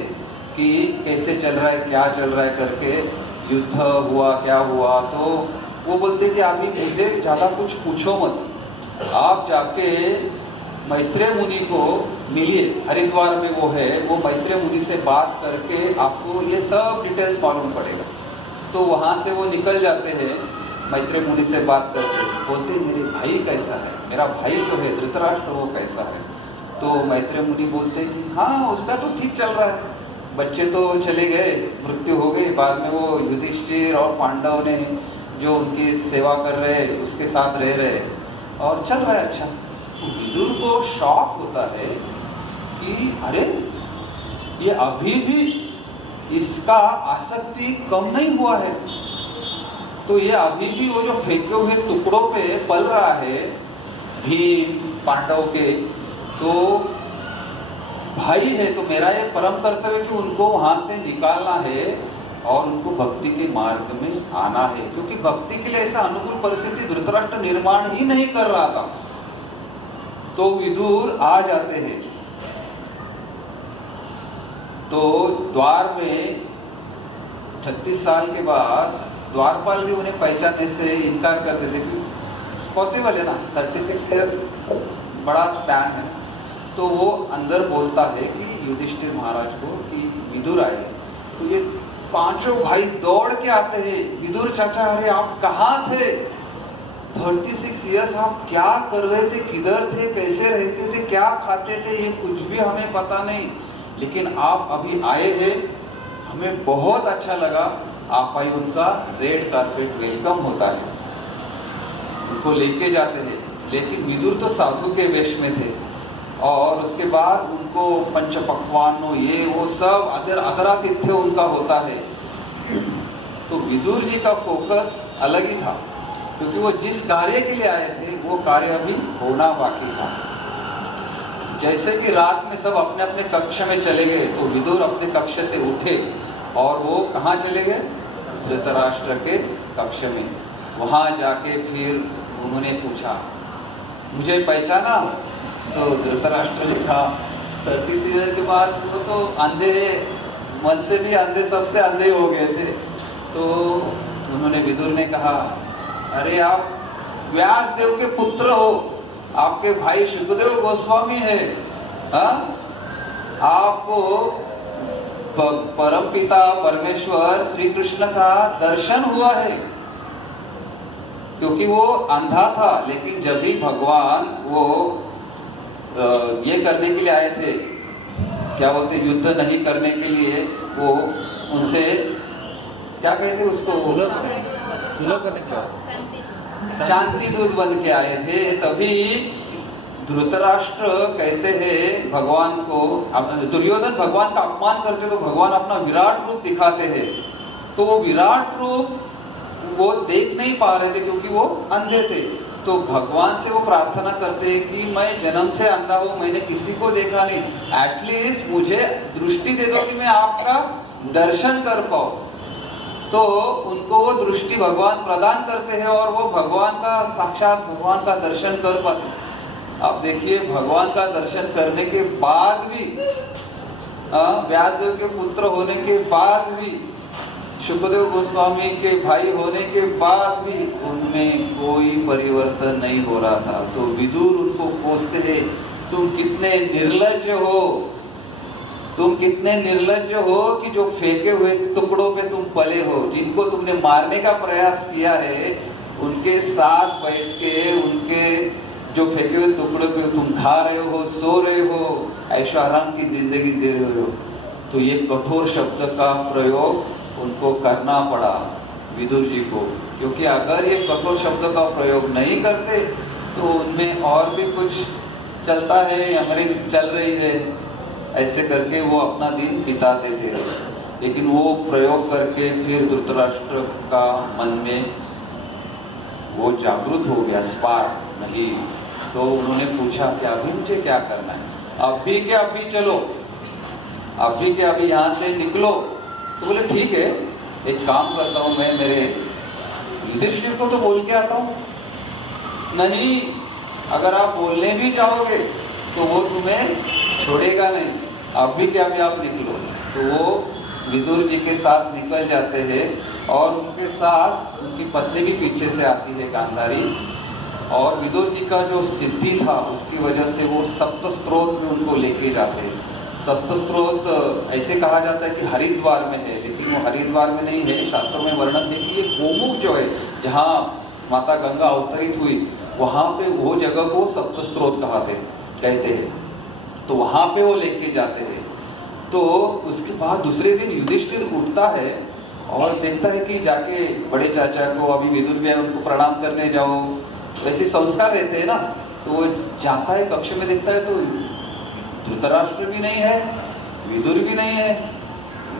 कि कैसे चल रहा है, क्या चल रहा है करके, युद्ध हुआ क्या हुआ। तो वो बोलते कि अभी मुझे ज़्यादा कुछ पूछो मत, आप जाके मैत्रेय मुनि को मिलिए, हरिद्वार में वो है, वो मैत्रेय मुनि से बात करके आपको ये सब डिटेल्स मालूम पड़ेगा। तो वहाँ से वो निकल जाते हैं मैत्रेय मुनि से बात करके, बोलते मेरे भाई कैसा है, मेरा भाई जो है धृतराष्ट्र वो कैसा है। तो मैत्रेय मुनि बोलते कि हाँ उसका तो ठीक चल रहा है, बच्चे तो चले गए, मृत्यु हो गई, बाद में वो युधिष्ठिर और पांडव ने जो उनकी सेवा कर रहे उसके साथ रह रहे और चल रहा है अच्छा। तो विदुर को शॉक होता है कि अरे ये अभी भी इसका आसक्ति कम नहीं हुआ है, तो ये अभी भी वो जो फेंके हुए टुकड़ों पे पल रहा है भीम पांडव के। तो भाई है तो मेरा ये परम कर्तव्य कि उनको वहां से निकालना है और उनको भक्ति के मार्ग में आना है, क्योंकि भक्ति के लिए ऐसा अनुकूल परिस्थिति धृतराष्ट्र निर्माण ही नहीं कर रहा था। तो विदुर आ जाते हैं, तो द्वार में 36 साल के बाद द्वारपाल भी उन्हें पहचानने से इनकार कर देते, पॉसिबल है ना, 36 ईयर्स बड़ा स्पैन है। तो वो अंदर बोलता है कि युधिष्ठिर महाराज को कि विदुर आए। तो ये पांचों भाई दौड़ के आते हैं, विदुर चाचा अरे आप कहाँ थे, 36 ईयर्स आप क्या कर रहे थे, किधर थे, कैसे रहते थे, क्या खाते थे, ये कुछ भी हमें पता नहीं, लेकिन आप अभी आए हैं, हमें बहुत अच्छा लगा। आप भाई उनका रेड कारपेट वेलकम होता है, उनको लेके जाते हैं। लेकिन विदुर तो साधु के वेश में थे और उसके बाद उनको पंच पकवान ये वो सब अदरातिथ्य उनका होता है। तो विदुर जी का फोकस अलग ही था, क्योंकि वो जिस कार्य के लिए आए थे वो कार्य अभी होना बाकी था। जैसे कि रात में सब अपने अपने कक्ष में चले गए, तो विदुर अपने कक्ष से उठे और वो कहाँ चले गए, धृतराष्ट्र के कक्ष में। वहाँ जाके फिर उन्होंने पूछा मुझे पहचाना, तो धृतराष्ट्र ने कहा 36 ईयर के बाद वो तो अंधे, मन से भी अंधे, सबसे अंधे हो गए थे। तो उन्होंने विदुर ने कहा अरे आप व्यास देव के पुत्र हो, आपके भाई शुकदेव गोस्वामी है, हाँ? आपको परमपिता परमेश्वर श्री कृष्ण का दर्शन हुआ है, क्योंकि वो अंधा था। लेकिन जब भी भगवान वो ये करने के लिए आए थे, क्या बोलते, युद्ध नहीं करने के लिए, वो उनसे क्या कहते उसको, सुलह करने का शांति दूत बन के आए थे। तभी धृतराष्ट्र कहते हैं भगवान को, दुर्योधन भगवान का अपमान करते तो भगवान अपना विराट रूप दिखाते हैं, तो वो विराट रूप वो देख नहीं पा रहे थे क्योंकि वो अंधे थे। तो भगवान से वो प्रार्थना करते हैं कि मैं जन्म से अंधा हूं, मैंने किसी को देखा नहीं, एटलीस्ट मुझे दृष्टि दे दो कि मैं आपका दर्शन कर पाऊं। तो उनको वो दृष्टि भगवान प्रदान करते हैं और वो भगवान का साक्षात भगवान का दर्शन कर पाते। अब देखिए, भगवान का दर्शन करने के बाद भी, व्यासदेव के पुत्र होने के बाद भी, शुकदेव गोस्वामी के भाई होने के बाद भी उनमें कोई परिवर्तन नहीं हो रहा था। तो विदुर उनको कोसते हैं, तुम कितने निर्लज्ज हो, तुम कितने निर्लज्ज हो कि जो फेंके हुए टुकड़ों पे तुम पले हो, जिनको तुमने मारने का प्रयास किया है उनके साथ बैठ के उनके जो फेंके हुए टुकड़ों पे तुम खा रहे हो, सो रहे हो, ऐशो आराम की जिंदगी जी रहे हो। तो ये कठोर शब्द का प्रयोग उनको करना पड़ा विदुर जी को, क्योंकि अगर ये कठोर शब्द का प्रयोग नहीं करते तो उनमें और भी कुछ चलता है, अमृत चल रही है, ऐसे करके वो अपना दिन बिताते थे। लेकिन वो प्रयोग करके फिर धृतराष्ट्र का मन में वो जागृत हो गया, स्पार्क नहीं। तो उन्होंने पूछा कि अभी मुझे क्या करना है, अभी के अभी चलो, अभी के अभी यहाँ से निकलो। तो बोले ठीक है, एक काम करता हूँ, मैं मेरे युधिष्ठिर को तो बोल के आता हूँ। नहीं, अगर आप बोलने भी जाओगे तो वो तुम्हें छोड़ेगा नहीं, अभी के अभी आप निकलो। तो वो विदुर जी के साथ निकल जाते हैं और उनके साथ उनकी पत्नी भी पीछे से आती है, गांधारी। और विदुर जी का जो सिद्धि था उसकी वजह से वो सप्त स्त्रोत में उनको लेके जाते हैं। सप्त स्त्रोत ऐसे कहा जाता है कि हरिद्वार में है, लेकिन वो हरिद्वार में नहीं है। शास्त्रों में वर्णन है कि ये गोमुख जो है, जहाँ माता गंगा अवतरित हुई, वहाँ पे वो जगह को सप्त स्त्रोत कहते हैं। तो वहाँ पे वो लेके जाते हैं। तो उसके बाद दूसरे दिन युधिष्ठिर उठता है और देखता है कि जाके बड़े चाचा को, अभी विदुर भी है, उनको प्रणाम करने जाओ, वैसे संस्कार रहते हैं ना। तो वो जाता है, कक्ष में देखता है तो धृतराष्ट्र भी नहीं है, विदुर भी नहीं है,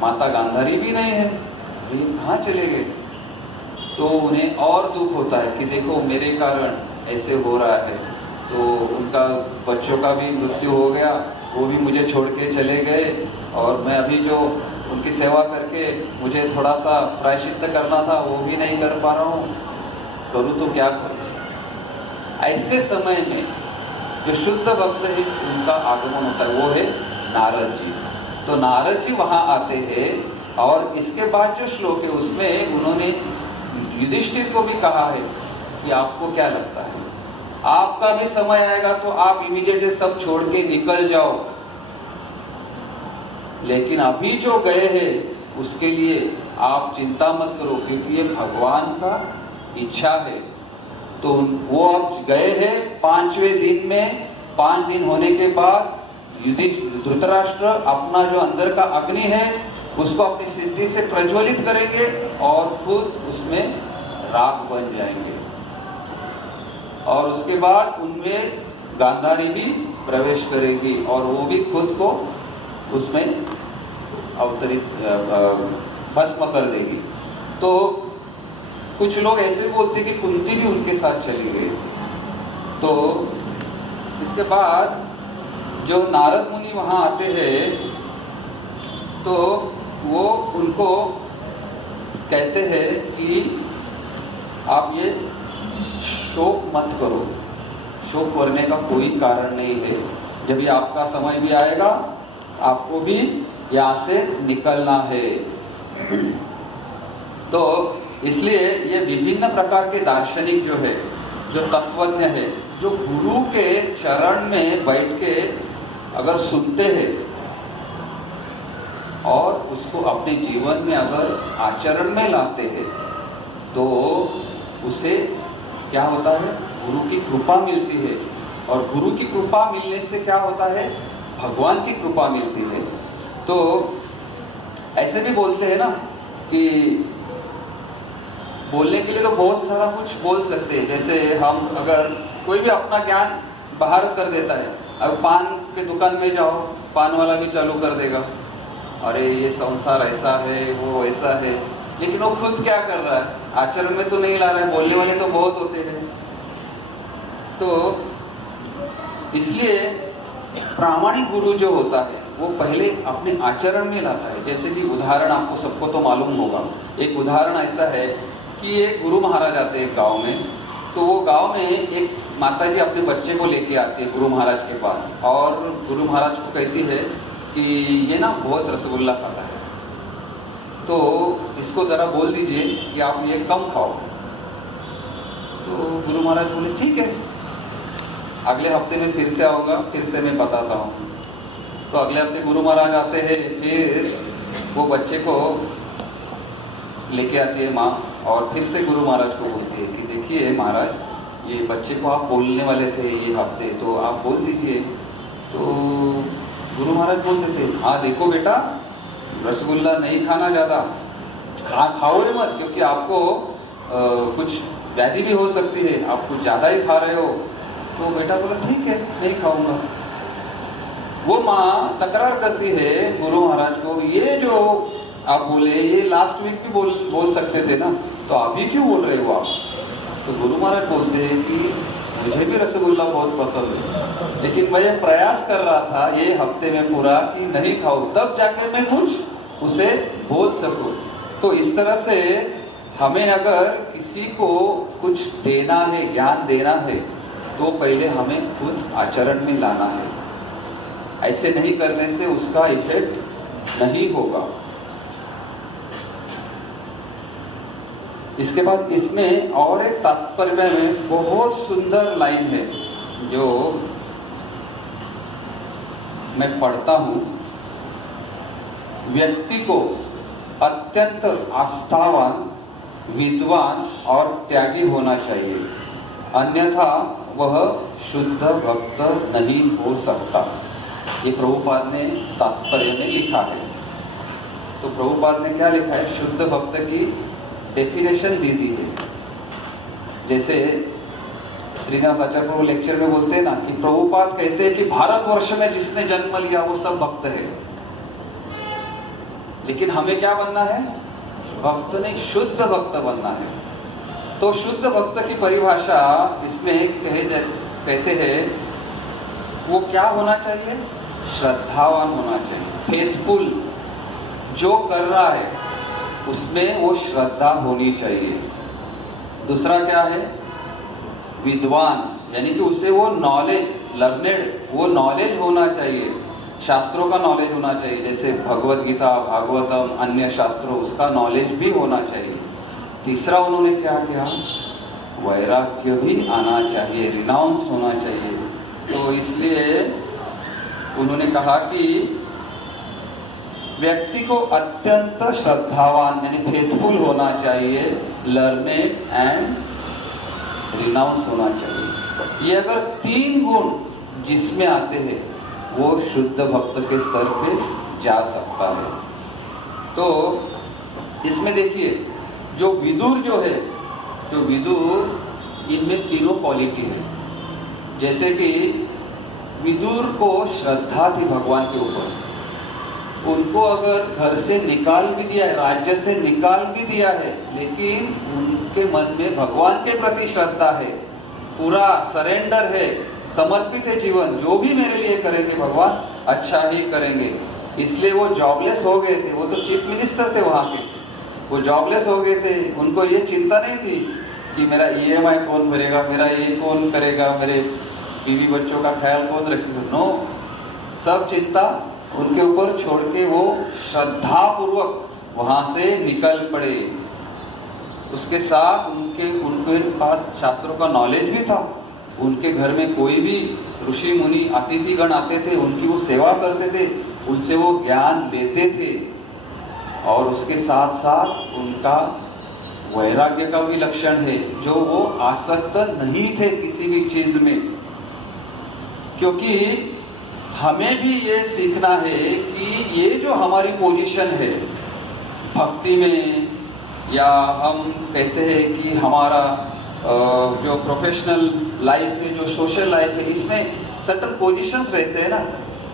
माता गांधारी भी नहीं है, ये कहाँ चले गए। तो उन्हें और दुख होता है कि देखो मेरे कारण ऐसे हो रहा है। तो उनका बच्चों का भी मृत्यु हो गया, वो भी मुझे छोड़ के चले गए, और मैं अभी जो उनकी सेवा करके मुझे थोड़ा सा प्रायश्चित्त करना था वो भी नहीं कर पा रहा हूँ, करूँ तो क्या करूँ। ऐसे समय में जो शुद्ध भक्त है उनका आगमन होता है, वो है नारद जी। तो नारद जी वहाँ आते हैं और इसके बाद जो श्लोक है उसमें उन्होंने युधिष्ठिर को भी कहा है कि आपको क्या लगता है, आपका भी समय आएगा तो आप इमीडिएटली सब छोड़ के निकल जाओ, लेकिन अभी जो गए हैं उसके लिए आप चिंता मत करो, क्योंकि ये भगवान का इच्छा है। तो वो अब गए हैं 5वें दिन में, 5 दिन होने के बाद धृतराष्ट्र अपना जो अंदर का अग्नि है उसको अपनी सिद्धि से प्रज्वलित करेंगे और खुद उसमें राख बन जाएंगे। और उसके बाद उनमें गांधारी भी प्रवेश करेगी और वो भी खुद को उसमें अवतरित भस्म कर देगी। तो कुछ लोग ऐसे बोलते कि कुंती भी उनके साथ चली गई थी। तो इसके बाद जो नारद मुनि वहाँ आते हैं तो वो उनको कहते हैं कि आप ये शोक मत करो, शोक करने का कोई कारण नहीं है, जब ये आपका समय भी आएगा आपको भी यहाँ से निकलना है। तो इसलिए ये विभिन्न प्रकार के दार्शनिक जो है, जो तत्वज्ञ है, जो गुरु के चरण में बैठ के अगर सुनते हैं और उसको अपने जीवन में अगर आचरण में लाते हैं तो उसे क्या होता है, गुरु की कृपा मिलती है। और गुरु की कृपा मिलने से क्या होता है, भगवान की कृपा मिलती है। तो ऐसे भी बोलते हैं ना कि बोलने के लिए तो बहुत सारा कुछ बोल सकते हैं। जैसे हम अगर कोई भी अपना ज्ञान बाहर कर देता है, अब पान के दुकान में जाओ, पान वाला भी चालू कर देगा, अरे ये संसार ऐसा है, वो ऐसा है, लेकिन वो खुद क्या कर रहा है, आचरण में तो नहीं ला रहा है। बोलने वाले तो बहुत होते हैं। तो इसलिए प्रामाणिक गुरु जो होता है वो पहले अपने आचरण में लाता है। जैसे कि उदाहरण आपको सबको तो मालूम होगा, एक उदाहरण ऐसा है कि एक गुरु महाराज आते हैं गांव में। तो वो गांव में एक माताजी अपने बच्चे को लेके आती है गुरु महाराज के पास, और गुरु महाराज को कहती है कि ये ना बहुत रसगुल्ला खाता है, तो इसको ज़रा बोल दीजिए कि आप ये कम खाओ। तो गुरु महाराज बोले ठीक है, अगले हफ्ते में फिर से आऊँगा, फिर से मैं बताता हूँ। तो अगले हफ्ते गुरु महाराज आते हैं, फिर वो बच्चे को लेके आती है माँ, और फिर से गुरु महाराज को बोलती है कि देखिए महाराज, ये बच्चे को आप बोलने वाले थे ये हफ्ते, तो आप बोल दीजिए। तो गुरु महाराज बोल देते, हाँ देखो बेटा, रसगुल्ला नहीं खाना ज़्यादा, खाओ ही मत, क्योंकि आपको कुछ व्याधि भी हो सकती है, आप कुछ ज़्यादा ही खा रहे हो। तो बेटा बोला ठीक है, नहीं खाऊंगा। वो माँ तकरार करती है गुरु महाराज को, ये जो आप बोले ये लास्ट वीक भी बोल सकते थे ना, तो अभी क्यों बोल रहे हो आप। तो गुरु महाराज बोलते हैं कि मुझे भी रसगुल्ला बहुत पसंद है, लेकिन मैं ये प्रयास कर रहा था ये हफ्ते में पूरा कि नहीं खाऊं, तब जाके मैं कुछ उसे बोल सकूं। तो इस तरह से हमें अगर किसी को कुछ देना है, ज्ञान देना है, तो पहले हमें खुद आचरण में लाना है। ऐसे नहीं करने से उसका इफेक्ट नहीं होगा। इसके बाद इसमें और एक तात्पर्य में बहुत सुंदर लाइन है जो मैं पढ़ता हूँ। व्यक्ति को अत्यंत आस्थावान, विद्वान और त्यागी होना चाहिए, अन्यथा वह शुद्ध भक्त नहीं हो सकता। ये प्रभुपाद ने तात्पर्य में लिखा है। तो प्रभुपाद ने क्या लिखा है, शुद्ध भक्त की डेफिनेशन दी दी है। जैसे श्रीनिवास आचार्य प्रभु लेक्चर में बोलते हैं ना कि प्रभुपाद कहते हैं कि भारतवर्ष में जिसने जन्म लिया वो सब भक्त है, लेकिन हमें क्या बनना है, भक्त नहीं, शुद्ध भक्त बनना है। तो शुद्ध भक्त की परिभाषा इसमें कहते हैं वो क्या होना चाहिए, श्रद्धावान होना चाहिए, फेथफुल, जो कर रहा है उसमें वो श्रद्धा होनी चाहिए। दूसरा क्या है, विद्वान, यानी कि उसे वो नॉलेज, लर्नेड, वो नॉलेज होना चाहिए, शास्त्रों का नॉलेज होना चाहिए, जैसे भगवत गीता, भागवतम, अन्य शास्त्रों, उसका नॉलेज भी होना चाहिए। तीसरा उन्होंने क्या किया, वैराग्य भी आना चाहिए, रिनाउंस होना चाहिए। तो इसलिए उन्होंने कहा कि व्यक्ति को अत्यंत श्रद्धावान यानी फेथफुल होना चाहिए, लर्नेड एंड रिनाउंस होना चाहिए। ये अगर तीन गुण जिसमें आते हैं वो शुद्ध भक्त के स्तर पे जा सकता है। तो इसमें देखिए जो विदुर जो है, जो विदुर, इनमें तीनों क्वालिटी है। जैसे कि विदुर को श्रद्धा थी भगवान के ऊपर, उनको अगर घर से निकाल भी दिया है, राज्य से निकाल भी दिया है, लेकिन उनके मन में भगवान के प्रति श्रद्धा है, पूरा सरेंडर है, समर्पित है जीवन, जो भी मेरे लिए करेंगे भगवान अच्छा ही करेंगे। इसलिए वो जॉबलेस हो गए थे, वो तो चीफ मिनिस्टर थे वहाँ के, वो जॉबलेस हो गए थे। उनको ये चिंता नहीं थी कि मेरा EMI कौन भरेगा, मेरा ये कौन करेगा, मेरे बीवी बच्चों का ख्याल कौन रखेगा। नो, सब चिंता उनके ऊपर छोड़ के वो श्रद्धा पूर्वक वहां से निकल पड़े। उसके साथ उनके पास शास्त्रों का नॉलेज भी था। उनके घर में कोई भी ऋषि मुनि अतिथिगण आते थे, उनकी वो सेवा करते थे, उनसे वो ज्ञान लेते थे और उसके साथ साथ उनका वैराग्य का भी लक्षण है, जो वो आसक्त नहीं थे किसी भी चीज में। क्योंकि हमें भी ये सीखना है कि ये जो हमारी पोजीशन है भक्ति में, या हम कहते हैं कि हमारा जो प्रोफेशनल लाइफ है, जो सोशल लाइफ है, इसमें सर्टेन पोजीशंस रहते हैं ना,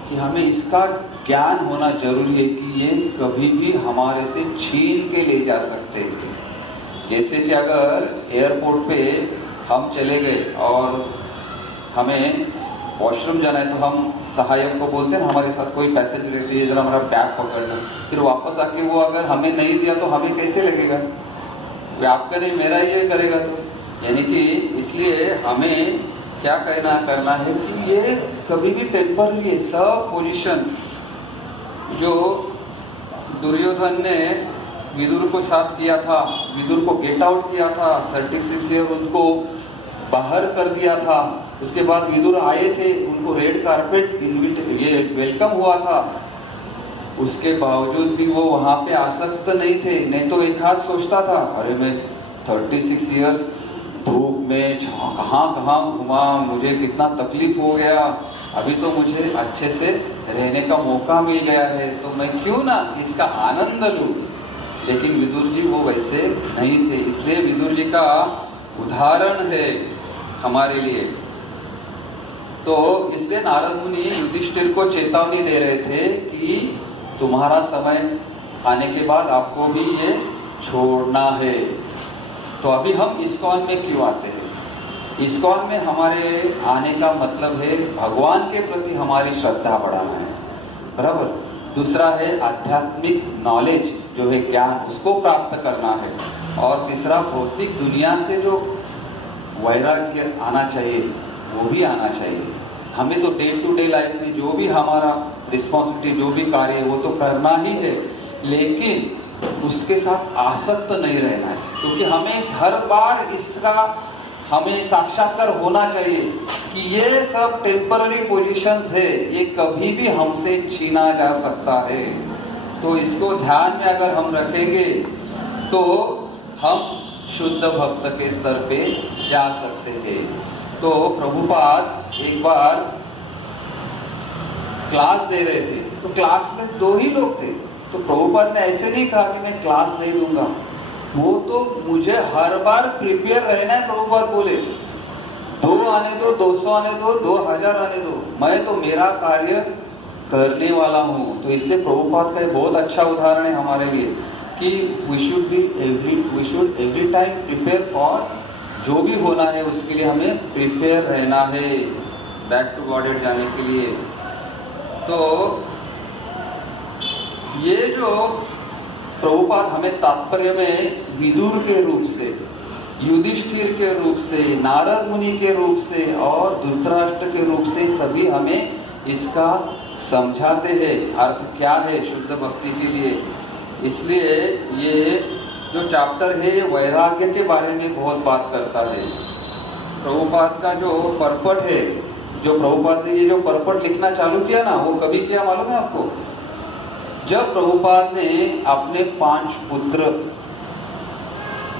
कि हमें इसका ज्ञान होना जरूरी है कि ये कभी भी हमारे से छीन के ले जा सकते हैं। जैसे कि अगर एयरपोर्ट पे हम चले गए और हमें वॉशरूम जाना है, तो हम सहायक को बोलते हैं ना, हमारे साथ कोई पैसेंजर रहती है, जरा हमारा बैग पकड़ना, फिर वापस आके वो अगर हमें नहीं दिया तो हमें कैसे लगेगा? वे आपका नहीं मेरा ही ये करेगा। तो यानी कि इसलिए हमें क्या करना है कि ये कभी भी टेम्पररी है। सब पोजीशन जो दुर्योधन ने विदुर को साथ किया था, विदुर को गेट आउट किया था, 36 ईयर उनको बाहर कर दिया था, उसके बाद विदुर आए थे, उनको रेड कारपेट ये वेलकम हुआ था, उसके बावजूद भी वो वहाँ पे आसक्त नहीं थे। नहीं तो एक हाथ सोचता था, अरे मैं 36 ईयर्स धूप में कहाँ घुमा, मुझे कितना तकलीफ हो गया, अभी तो मुझे अच्छे से रहने का मौका मिल गया है, तो मैं क्यों ना इसका आनंद लूं। लेकिन विदुर जी वो वैसे नहीं थे, इसलिए विदुर जी का उदाहरण है हमारे लिए। तो इसलिए नारद मुनि युधिष्ठिर को चेतावनी दे रहे थे कि तुम्हारा समय आने के बाद आपको भी ये छोड़ना है। तो अभी हम इस्कॉन में क्यों आते हैं? इस्कॉन में हमारे आने का मतलब है भगवान के प्रति हमारी श्रद्धा बढ़ाना है, बराबर। दूसरा है आध्यात्मिक नॉलेज, जो है ज्ञान, उसको प्राप्त करना है। और तीसरा भौतिक दुनिया से जो वैराग्य आना चाहिए वो भी आना चाहिए। हमें तो डे टू डे लाइफ में जो भी हमारा रिस्पॉन्सिबिलिटी, जो भी कार्य है वो तो करना ही है, लेकिन उसके साथ आसक्त नहीं रहना है। क्योंकि हमें हर बार इसका हमें साक्षात्कार होना चाहिए कि ये सब टेम्पररी पोजीशंस है, ये कभी भी हमसे छीना जा सकता है। तो इसको ध्यान में अगर हम रखेंगे तो हम शुद्ध भक्त के स्तर पे जा सकते हैं। तो प्रभुपाद एक बार क्लास दे रहे थे, तो क्लास में 2 ही लोग थे। तो प्रभुपाद ने ऐसे नहीं कहा कि मैं क्लास नहीं दूंगा, वो तो मुझे हर बार प्रिपेयर रहना है। प्रभुपाद बोले 2 आने दो, 200 आने दो, 2000 आने दो, मैं तो मेरा कार्य करने वाला हूँ। तो इसलिए प्रभुपाद का एक बहुत अच्छा उदाहरण है हमारे लिए कि we should every time prepare for, जो भी होना है उसके लिए हमें प्रिपेयर रहना है बैक टू गॉडेड जाने के लिए। तो ये जो प्रभुपाद हमें तात्पर्य में विदुर के रूप से, युधिष्ठिर के रूप से, नारद मुनि के रूप से और धृतराष्ट्र के रूप से सभी हमें इसका समझाते हैं अर्थ क्या है शुद्ध भक्ति के लिए। इसलिए ये जो चैप्टर है वैराग्य के बारे में बहुत बात करता है। प्रभुपाद का जो परपट है, जो प्रभुपाद ने ये जो परपट लिखना चालू किया ना, वो कभी किया मालूम है आपको? जब प्रभुपाद ने अपने 5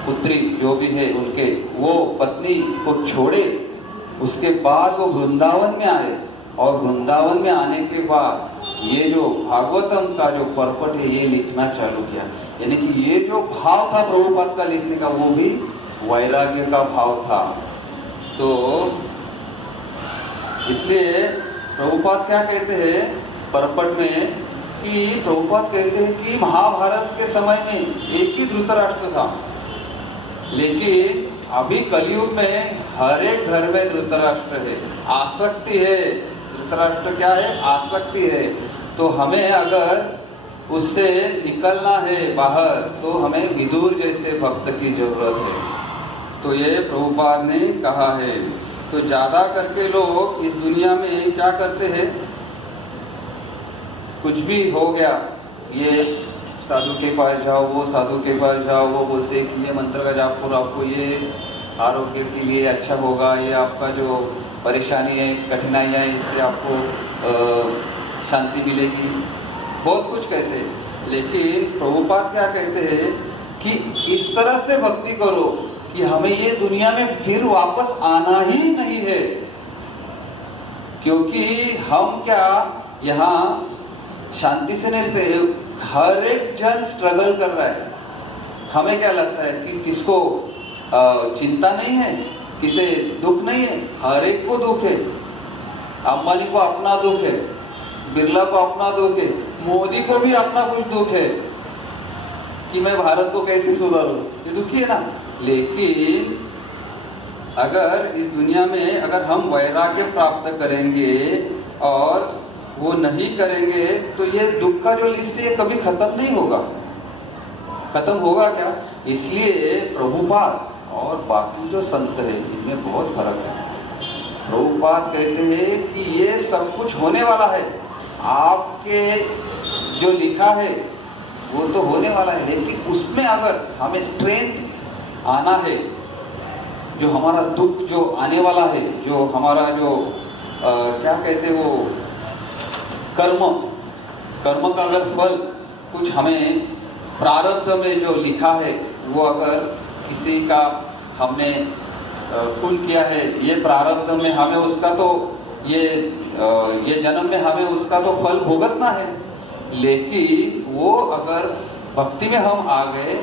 पुत्री जो भी है उनके, वो पत्नी को छोड़े, उसके बाद वो वृंदावन में आए, और वृंदावन में आने के बाद ये जो भागवतम का जो परपट है ये लिखना चालू किया। यानी कि ये जो भाव था प्रभुपाद का लिखने का, वो भी वैराग्य का भाव था। तो इसलिए प्रभुपाद क्या कहते हैं परपट में, कि प्रभुपाद कहते हैं कि महाभारत के समय में एक ही धृतराष्ट्र था, लेकिन अभी कलयुग में हर एक घर में धृतराष्ट्र है, आसक्ति है। धृतराष्ट्र क्या है? आसक्ति है। तो हमें अगर उससे निकलना है बाहर, तो हमें विदुर जैसे भक्त की जरूरत है। तो ये प्रभुपाद ने कहा है। तो ज्यादा करके लोग इस दुनिया में क्या करते हैं, कुछ भी हो गया, ये साधु के पास जाओ, वो साधु के पास जाओ, वो बोलते हैं कि ये मंत्र का जाप करो, आपको ये आरोग्य के लिए अच्छा होगा, ये आपका जो परेशानी है, कठिनाइयाँ है, इससे आपको शांति मिलेगी। बहुत कुछ कहते हैं, लेकिन प्रभुपाद क्या कहते हैं कि इस तरह से भक्ति करो कि हमें ये दुनिया में फिर वापस आना ही नहीं है। क्योंकि हम क्या यहाँ शांति से नहीं रहते, हर एक जन स्ट्रगल कर रहा है। हमें क्या लगता है कि किसको चिंता नहीं है, किसे दुख नहीं है? हर एक को दुख है। अंबानी को अपना दुख है, बिरला को अपना दुख है, मोदी को भी अपना कुछ दुख है कि मैं भारत को कैसे सुधारूं, ये दुखी है ना। लेकिन अगर इस दुनिया में अगर हम वैराग्य प्राप्त करेंगे और वो नहीं करेंगे तो ये दुख का जो लिस्ट है कभी खत्म नहीं होगा। खत्म होगा क्या? इसलिए प्रभुपाद और बाकी जो संत है इनमें बहुत फर्क है। प्रभुपाद कहते हैं कि ये सब कुछ होने वाला है, आपके जो लिखा है वो तो होने वाला है, लेकिन उसमें अगर हमें स्ट्रेंथ आना है, जो हमारा दुख जो आने वाला है, जो हमारा जो क्या कहते हैं वो कर्म का अगर फल कुछ हमें प्रारब्ध में जो लिखा है वो अगर किसी का हमने पुण्य किया है, ये प्रारब्ध में हमें उसका तो ये जन्म में हमें उसका तो फल भुगतना है। लेकिन वो अगर भक्ति में हम आ गए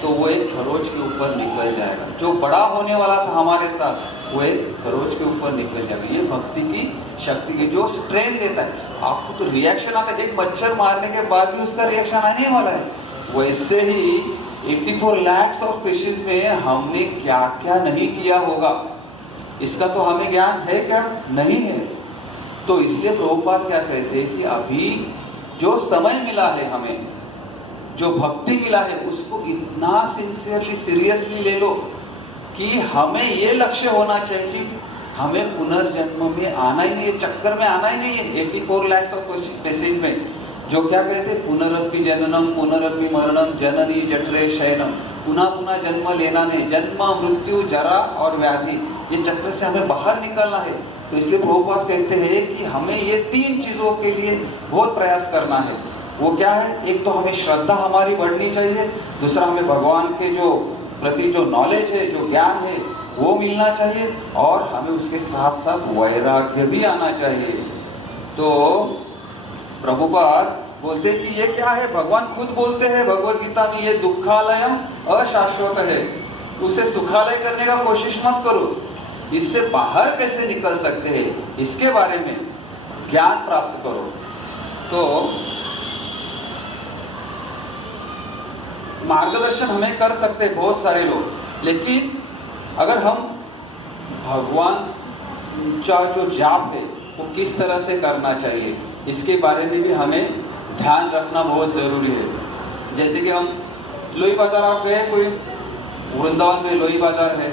तो वो एक खरोच के ऊपर निकल जाएगा। जो बड़ा होने वाला था हमारे साथ वो एक खरोच के ऊपर निकल जाएगा। ये भक्ति की शक्ति की जो स्ट्रेंथ देता है। आपको तो रिएक्शन आता है, एक मच्छर मारने के बाद भी उसका रिएक्शन आने वाला है। वैसे ही 84 लाख ऑफ फिशेस में हमने क्या क्या नहीं किया होगा, इसका तो हमें ज्ञान है क्या? नहीं है। तो इसलिए प्रभुपाद क्या कहते हैं कि अभी जो समय मिला है हमें, जो भक्ति मिला है, उसको इतना सिंसियरली सीरियसली ले लो कि हमें ये लक्ष्य होना चाहिए कि हमें पुनर्जन्म में आना ही नहीं है, चक्कर में आना ही नहीं है। 84 लाख ऑफ पेशेंट में जो क्या कहते हैं, पुनरपि जननम पुनरपि मरणम जननी जठरे शयनम, पुनः पुनः जन्म लेना नहीं, जन्म मृत्यु जरा और व्याधि, ये चक्र से हमें बाहर निकलना है। तो इसलिए प्रभुपाद कहते हैं कि हमें ये 3 चीजों के लिए बहुत प्रयास करना है। वो क्या है? एक तो हमें श्रद्धा हमारी बढ़नी चाहिए, दूसरा हमें भगवान के जो प्रति जो नॉलेज है, जो ज्ञान है वो मिलना चाहिए, और हमें उसके साथ साथ वैराग्य भी आना चाहिए। तो प्रभुपाद बोलते कि ये क्या है? भगवान खुद बोलते हैं भगवद गीता में, ये दुखालयम अशाश्वत है, उसे सुखालय करने का कोशिश मत करो। इससे बाहर कैसे निकल सकते हैं इसके बारे में ज्ञान प्राप्त करो। तो मार्गदर्शन हमें कर सकते हैं बहुत सारे लोग, लेकिन अगर हम भगवान का जो जाप है वो किस तरह से करना चाहिए इसके बारे में भी हमें ध्यान रखना बहुत जरूरी है। जैसे कि हम लोई बाजार आप गए, कोई वृंदावन में लोई बाजार है,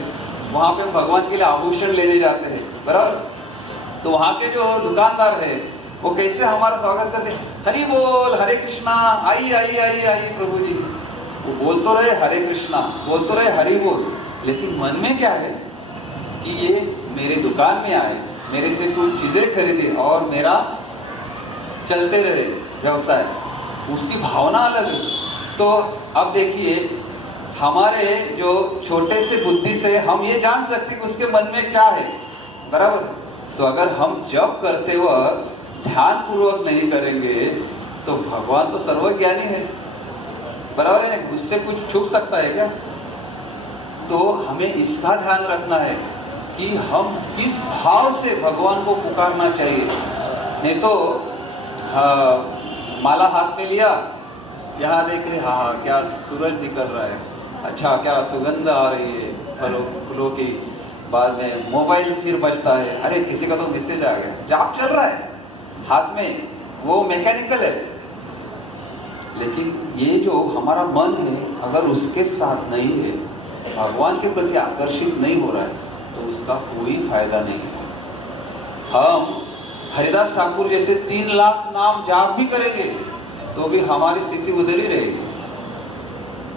वहाँ पे हम भगवान के लिए आभूषण लेने जाते हैं, बराबर। तो वहाँ के जो दुकानदार है वो कैसे हमारा स्वागत करते हैं, हरि बोल, हरे कृष्णा, आइए आइए आइए आइए प्रभु जी। वो बोल तो रहे हरे कृष्णा, बोल तो रहे हरि बोल, लेकिन मन में क्या है कि ये मेरे दुकान में आए, मेरे से कुछ चीजें खरीदे और मेरा चलते रहे व्यवसाय, उसकी भावना अलग है। तो अब देखिए, हमारे जो छोटे से बुद्धि से हम ये जान सकते कि उसके मन में क्या है, बराबर। तो अगर हम जप करते वक्त ध्यान पूर्वक नहीं करेंगे तो भगवान तो सर्वज्ञानी है, बराबर है, उससे कुछ छुप सकता है क्या? तो हमें इसका ध्यान रखना है कि हम किस भाव से भगवान को पुकारना चाहिए। नहीं तो माला हाथ में लिया, यहाँ देख रहे हाँ क्या सूरज निकल रहा है, अच्छा क्या सुगंध आ रही है फलों की, बाद में मोबाइल फिर बजता है, अरे किसी का तो मैसेज आ गया, जाप चल रहा है हाथ में, वो मैकेनिकल है। लेकिन ये जो हमारा मन है अगर उसके साथ नहीं है, भगवान के प्रति आकर्षित नहीं हो रहा है, तो उसका कोई फायदा नहीं है। हम हरिदास ठाकुर जैसे 3 लाख नाम जाप भी करेंगे तो भी हमारी स्थिति उधर ही रहेगी।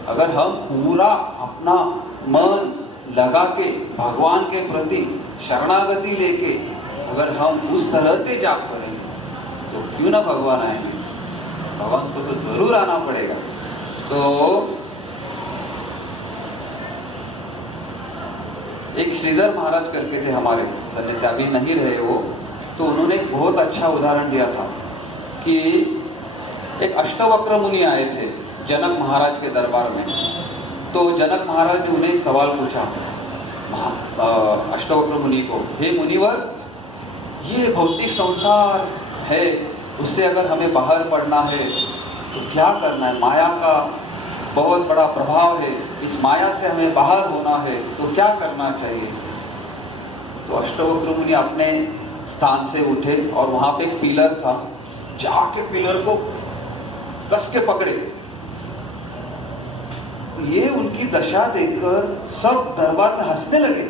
अगर हम पूरा अपना मन लगा के भगवान के प्रति शरणागति लेके अगर हम उस तरह से जाप करेंगे तो क्यों ना भगवान आएंगे। भगवान को तो जरूर आना पड़ेगा। तो एक श्रीधर महाराज करके थे हमारे सन्यासी, अभी नहीं रहे वो, तो उन्होंने एक बहुत अच्छा उदाहरण दिया था कि एक अष्टवक्र मुनि आए थे जनक महाराज के दरबार में। तो जनक महाराज ने उन्हें सवाल पूछा अष्टवक्र मुनि को, हे मुनिवर, ये भौतिक संसार है, उससे अगर हमें बाहर पड़ना है तो क्या करना है? माया का बहुत बड़ा प्रभाव है, इस माया से हमें बाहर होना है तो क्या करना चाहिए? तो अष्टवक्र मुनि अपने स्थान से उठे और वहां पे एक पिलर था, जाके पिलर को कस के पकड़े। ये उनकी दशा देखकर सब दरबार में हंसने लगे।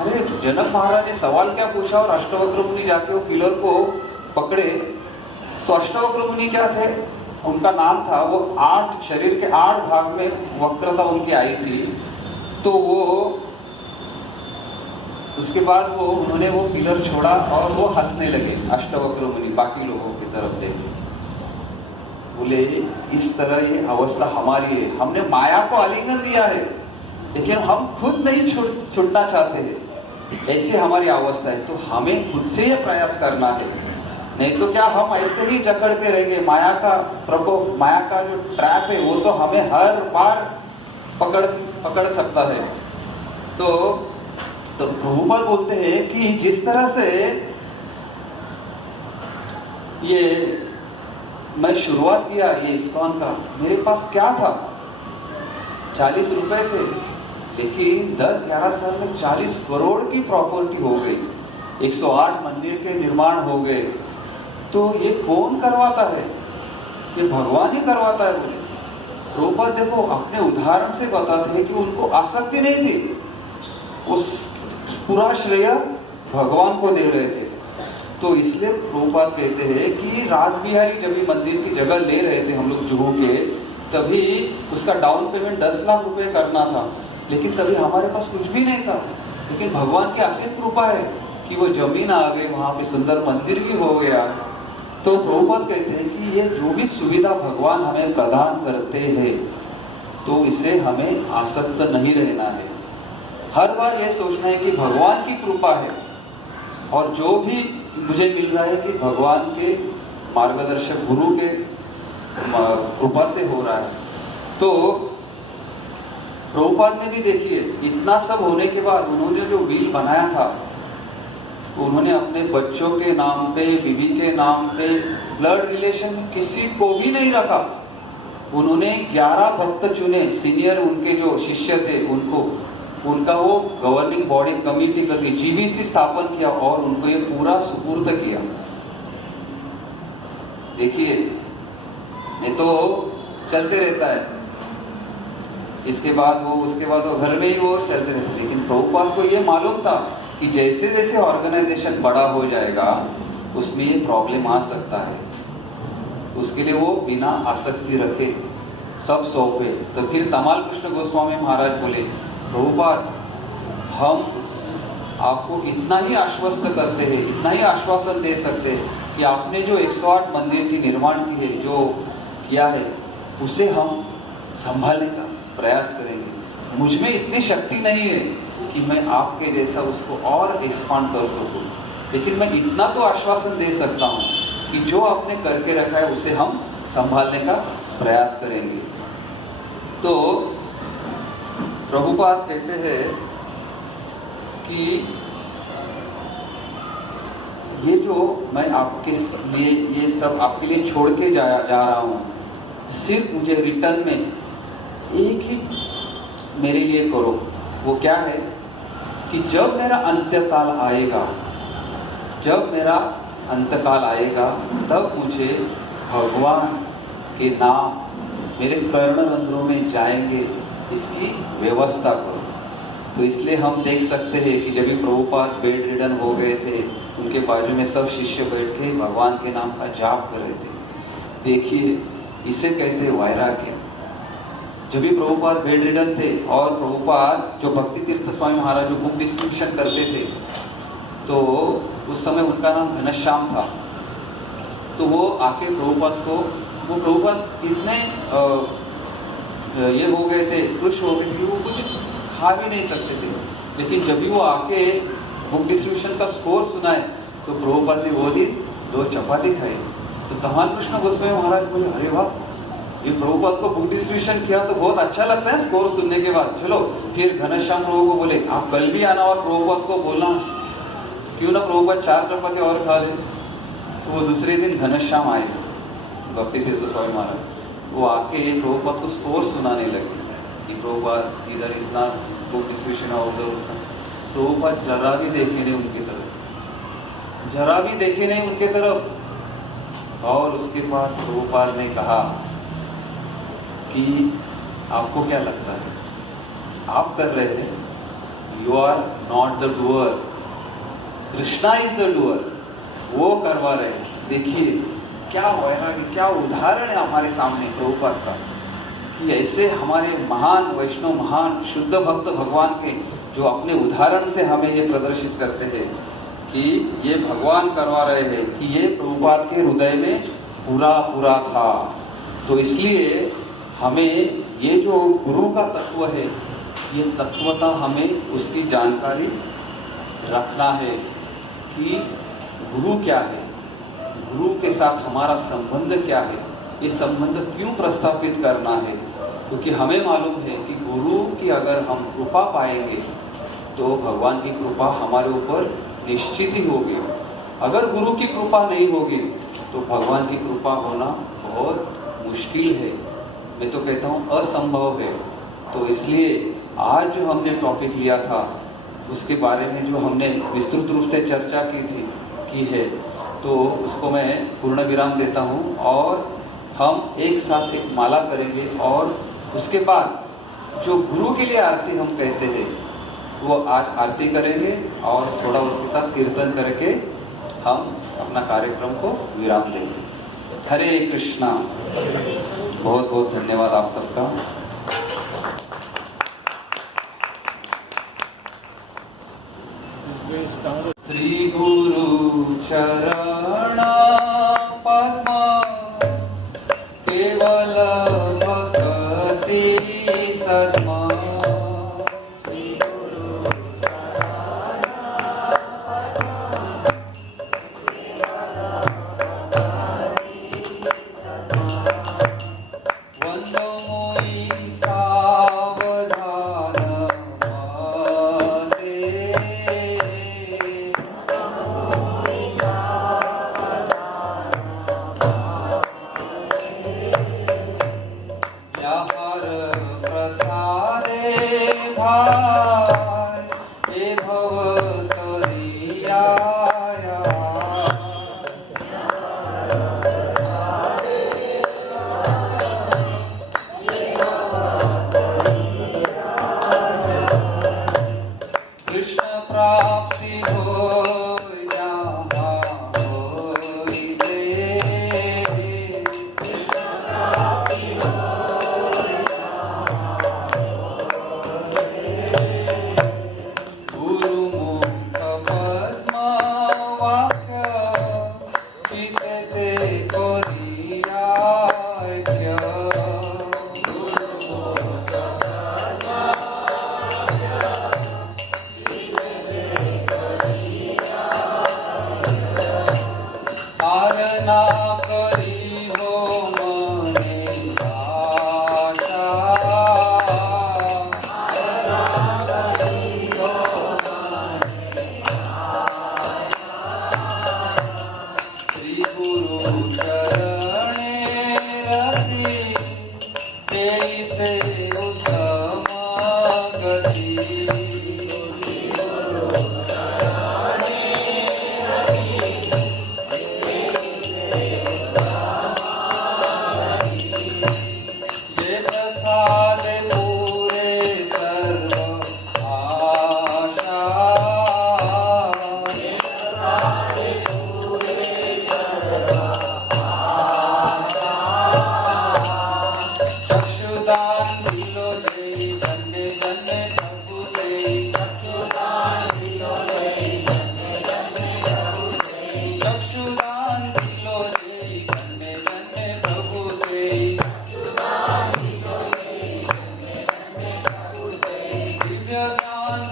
अरे जनक महाराज ने सवाल क्या पूछा और अष्टवक्र मुनि जाके वो पिलर को पकड़े। तो अष्टवक्र मुनि क्या थे, उनका नाम था, वो 8 शरीर के 8 भाग में वक्रता उनकी आई थी। तो वो उसके बाद वो उन्होंने वो पिलर छोड़ा और वो हंसने लगे अष्टवक्र मुनि, बाकी लोगों की तरफ देखे। बोले इस तरह ये अवस्था हमारी है, हमने माया को आलिंगन दिया है लेकिन हम खुद नहीं छूटना चाहते हैं, ऐसी हमारी अवस्था है। तो हमें खुद से ये प्रयास करना है, नहीं तो क्या हम ऐसे ही जकड़ते रहेंगे। माया का प्रकोप, माया का जो ट्रैप है वो तो हमें हर बार पकड़ सकता है। तो प्रभुपाद बोलते हैं कि जिस तरह से ये मैं शुरुआत किया ये इस्कॉन का, मेरे पास क्या था, 40 रुपए थे, लेकिन 10-11 साल में 40 करोड़ की प्रॉपर्टी हो गई, 108 मंदिर के निर्माण हो गए। तो ये कौन करवाता है? ये भगवान ही करवाता है। बोले प्रभुपाद देखो अपने उदाहरण से बताते हैं कि उनको आसक्ति नहीं थी, उस पूरा श्रेय भगवान को दे रहे थे। तो इसलिए प्रभुपाद कहते हैं कि रासबिहारी जब भी मंदिर की जगह ले रहे थे हम लोग जुहू के, तभी उसका डाउन पेमेंट 10 लाख रुपए करना था, लेकिन तभी हमारे पास कुछ भी नहीं था। लेकिन भगवान की असीम कृपा है कि वो जमीन आ गई, वहां पे सुंदर मंदिर भी हो गया। तो प्रभुपाद कहते हैं कि ये जो भी सुविधा भगवान हमें प्रदान करते हैं तो इसे हमें आसक्त नहीं रहना है। हर बार ये सोचना है कि भगवान की कृपा है और जो भी मुझे मिल रहा है कि भगवान के मार्गदर्शक गुरु के कृपा से हो रहा है। तो प्रभुपाद ने भी देखिए इतना सब होने के बाद उन्होंने जो विल बनाया था, उन्होंने अपने बच्चों के नाम पे, बीवी के नाम पे, ब्लड रिलेशन किसी को भी नहीं रखा। उन्होंने 11 भक्त चुने, सीनियर उनके जो शिष्य थे उनका वो गवर्निंग बॉडी कमिटी करके जीबीसी स्थापन किया और उनको ये पूरा सुपुर्द किया। देखिए ये तो चलते रहता है, इसके बाद वो उसके बाद वो घर में ही वो चलते रहते, लेकिन प्रभुपाद को ये मालूम था कि जैसे जैसे ऑर्गेनाइजेशन बड़ा हो जाएगा उसमें ये प्रॉब्लम आ सकता है। उसके लिए वो बिना आसक्ति रखे सब सौंपे। तो फिर तमाल कृष्ण गोस्वामी महाराज बोले प्रभुपाद हम आपको इतना ही आश्वस्त करते हैं, इतना ही आश्वासन दे सकते हैं कि आपने जो 108 मंदिर की निर्माण की है, जो किया है, उसे हम संभालने का प्रयास करेंगे। मुझ में इतनी शक्ति नहीं है कि मैं आपके जैसा उसको और एक्सपांड कर सकूं, लेकिन मैं इतना तो आश्वासन दे सकता हूं कि जो आपने करके रखा है उसे हम संभालने का प्रयास करेंगे। तो प्रभुपाद कहते हैं कि ये जो मैं आपके लिए ये सब आपके लिए छोड़ के जा रहा हूँ, सिर्फ मुझे रिटर्न में एक ही मेरे लिए करो। वो क्या है कि जब मेरा अंत्यकाल आएगा, जब मेरा अंतकाल आएगा तब मुझे भगवान के नाम मेरे कर्णरंध्रों में जाएंगे, इसकी व्यवस्था करो। तो इसलिए हम देख सकते हैं कि जब भी प्रभुपाद बेड रिडन हो गए थे, उनके बाजू में सब शिष्य बैठ के भगवान के नाम का जाप कर रहे थे। देखिए इसे कहते हैं वैराग्य। जब भी प्रभुपाद बेड रिडन थे और प्रभुपाद जो भक्ति तीर्थ स्वामी महाराज जो बुक डिस्ट्रीब्यूशन करते थे, तो उस समय उनका नाम घनश्याम था। तो वो आके प्रभुपाद को वो प्रभुपाद इतने ये हो गए थे, खुश हो गए थे कि वो कुछ खा भी नहीं सकते थे। लेकिन जब भी वो आके बुक डिस्ट्रीब्यूशन का स्कोर सुनाए तो प्रभुपाद ने वो दिन 2 चपाती खाई। तो तमाल कृष्ण गोस्वामी महाराज बोले, अरे वाह, ये प्रभुपाद को बुक डिस्ट्रीब्यूशन किया तो बहुत अच्छा लगता है स्कोर सुनने के बाद। चलो फिर घनश्याम प्रभु को बोले, आप कल भी आना और प्रभुपाद को बोलना, क्यों ना प्रभुपाद 4 चपाती और खा ले। तो वो दूसरे दिन घनश्याम आए, भक्ति तीर्थ स्वामी महाराज, वो आके प्रभुपाद को स्कोर सुनाने लगे कि प्रभुपाद इधर इतना बुक डिस्ट्रीब्यूशन और उधर उतना। प्रभुपाद जरा भी देखे नहीं उनकी तरफ, जरा भी देखे नहीं उनके तरफ। और उसके बाद प्रभुपाद ने कहा कि आपको क्या लगता है, आप कर रहे हैं, you are not the doer, Krishna is the doer, वो करवा रहे हैं। देखिए क्या वैराग्य, क्या उदाहरण है हमारे सामने प्रभुपाद का, कि ऐसे हमारे महान वैष्णव, महान शुद्ध भक्त भगवान के जो अपने उदाहरण से हमें ये प्रदर्शित करते हैं कि ये भगवान करवा रहे हैं, कि ये प्रभुपाद के हृदय में पूरा पूरा था। तो इसलिए हमें ये जो गुरु का तत्व है, ये तत्वता हमें उसकी जानकारी रखना है कि गुरु क्या है, गुरु के साथ हमारा संबंध क्या है, ये संबंध क्यों प्रस्थापित करना है। क्योंकि हमें मालूम है कि गुरु की अगर हम कृपा पाएंगे तो भगवान की कृपा हमारे ऊपर निश्चित ही होगी। अगर गुरु की कृपा नहीं होगी तो भगवान की कृपा होना बहुत मुश्किल है, मैं तो कहता हूँ असंभव है। तो इसलिए आज जो हमने टॉपिक लिया था उसके बारे में जो हमने विस्तृत रूप से चर्चा की है, तो उसको मैं पूर्ण विराम देता हूँ और हम एक साथ एक माला करेंगे और उसके बाद जो गुरु के लिए आरती हम कहते हैं वो आज आरती करेंगे और थोड़ा उसके साथ कीर्तन करके हम अपना कार्यक्रम को विराम देंगे। हरे कृष्णा। बहुत बहुत धन्यवाद आप सबका। श्री गुरु चरण पद्म केवल भक्ति सद्मा,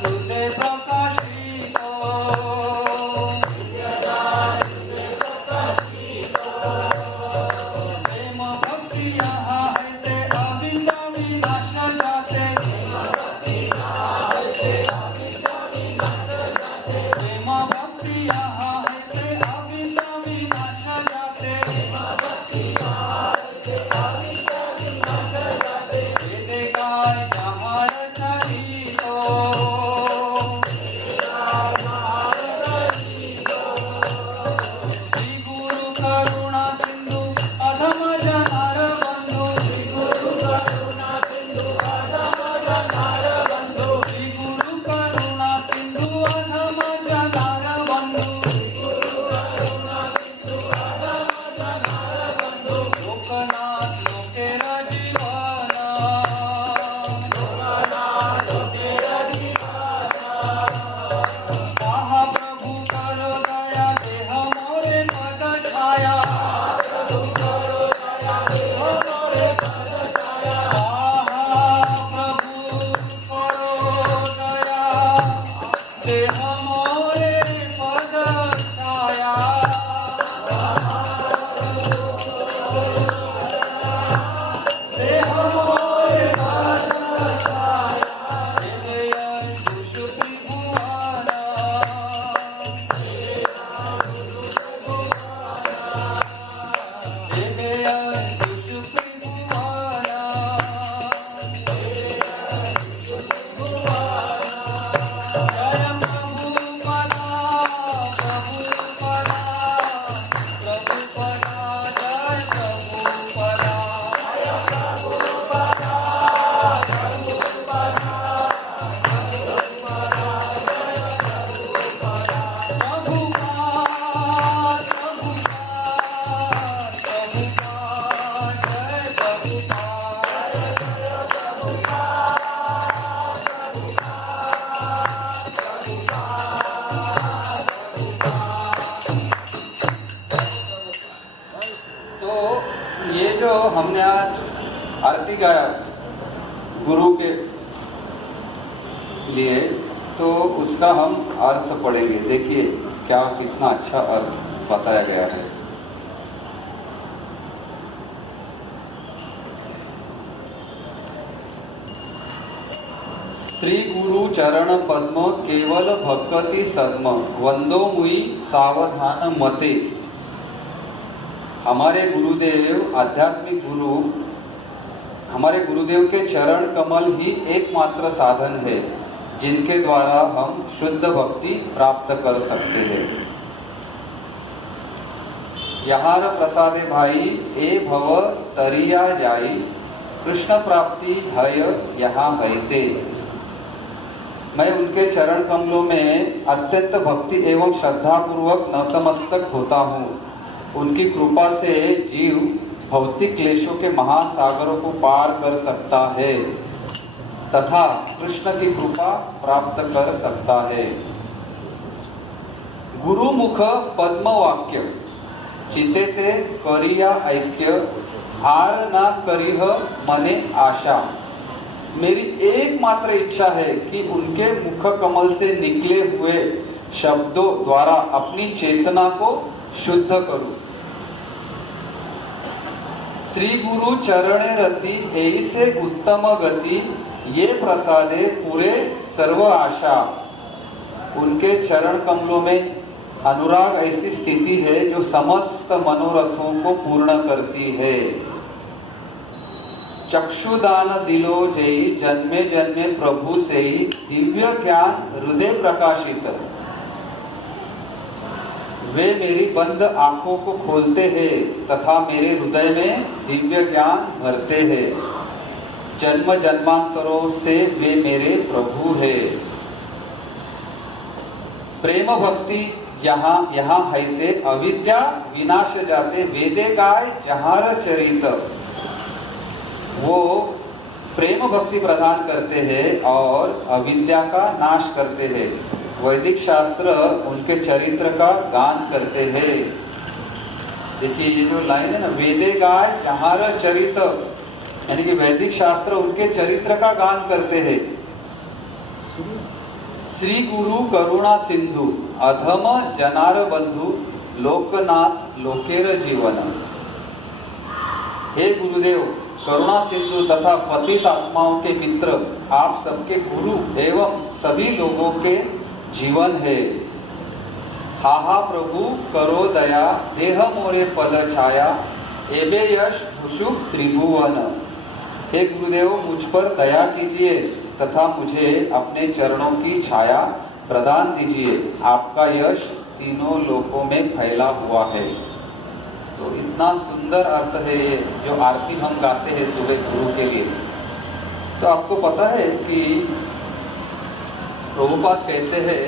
हृदय प्रकाशित प्रेम भक्ति यहाँ है ते अविंद विनाश जाते प्रेम भक्ति यहाँ है ते अविंद विनाश जाते वेदे गाय जहाँ रचयितो श्री गुरु करुणा सिंधु अधम जनार बंधु श्री गुरु करुणा सिंधु अधम जनार बंधु श्री गुरु करुणा सिंधु अधम जनार बंधु लोकनाथ लोकेरा जीवाना महाप्रभु करो दया देह मोरे पद छाया महाप्रभु करो दया देह मोरे पद छाया देह मोरे पद छाया जय दुष्ट त्रिभुवना तो ये जो हमने आज आरती गाया गुरु के लिए, तो उसका हम अर्थ पढ़ेंगे। देखिए क्या कितना अच्छा अर्थ बताया गया है। श्री गुरु चरण पद्म केवल भक्ति सद्म वंदो मुई सावधान मते। हमारे गुरुदेव आध्यात्मिक गुरु, हमारे गुरुदेव के चरण कमल ही एकमात्र साधन है जिनके द्वारा हम शुद्ध भक्ति प्राप्त कर सकते हैं। यहार प्रसादे भाई ए भव तरिया जाई कृष्ण प्राप्ति भय यहाँ हईते। मैं उनके चरण कमलों में अत्यंत भक्ति एवं श्रद्धा पूर्वक नतमस्तक होता हूँ। उनकी कृपा से जीव भौतिक क्लेशों के महासागरों को पार कर सकता है तथा कृष्ण की कृपा प्राप्त कर सकता है। गुरुमुख पद्म वाक्य चिते ते करिया ऐक्य आर ना करिह मने आशा। मेरी एकमात्र इच्छा है कि उनके मुख कमल से निकले हुए शब्दों द्वारा अपनी चेतना को शुद्ध करूं। श्री गुरु चरणे रति ऐसे उत्तम गति ये प्रसादे पूरे सर्व आशा। उनके चरण कमलों में अनुराग ऐसी स्थिति है जो समस्त मनोरथों को पूर्ण करती है। चक्षुदान दिलो जय जन्मे जन्मे प्रभु से दिव्य ज्ञान हृदय प्रकाशित। वे मेरी बंद आंखों को खोलते हैं तथा मेरे हृदय में दिव्य ज्ञान भरते हैं। जन्म जन्मांतरों से वे मेरे प्रभु हैं। प्रेम भक्ति यहाँ यहाँ हईते अविद्या विनाश जाते वेदे गाय जहार चरित। वो प्रेम भक्ति प्रदान करते हैं और अविद्या का नाश करते हैं। वैदिक शास्त्र उनके चरित्र का गान करते हैं। देखिए ये जो लाइन है ना, वेदे गाय जहार चरित, यानी कि वैदिक शास्त्र उनके चरित्र का गान करते हैं। श्री गुरु करुणा सिंधु अधम जनार बंधु लोकनाथ लोकेर जीवन। हे गुरुदेव, करुणा सिंधु तथा पतित आत्माओं के मित्र, आप सबके गुरु एवं सभी लोगों के जीवन है। हा प्रभु करो दया, देह मोरे पद छाया, एबे यश भुषुक त्रिभुवन। हे गुरुदेव, मुझ पर दया कीजिए तथा मुझे अपने चरणों की छाया प्रदान दीजिए। आपका यश तीनों लोकों में फैला हुआ है। तो इतना सुंदर अर्थ है ये, जो आरती हम गाते हैं सुबह गुरु के लिए। तो आपको पता है कि प्रभुपाद कहते हैं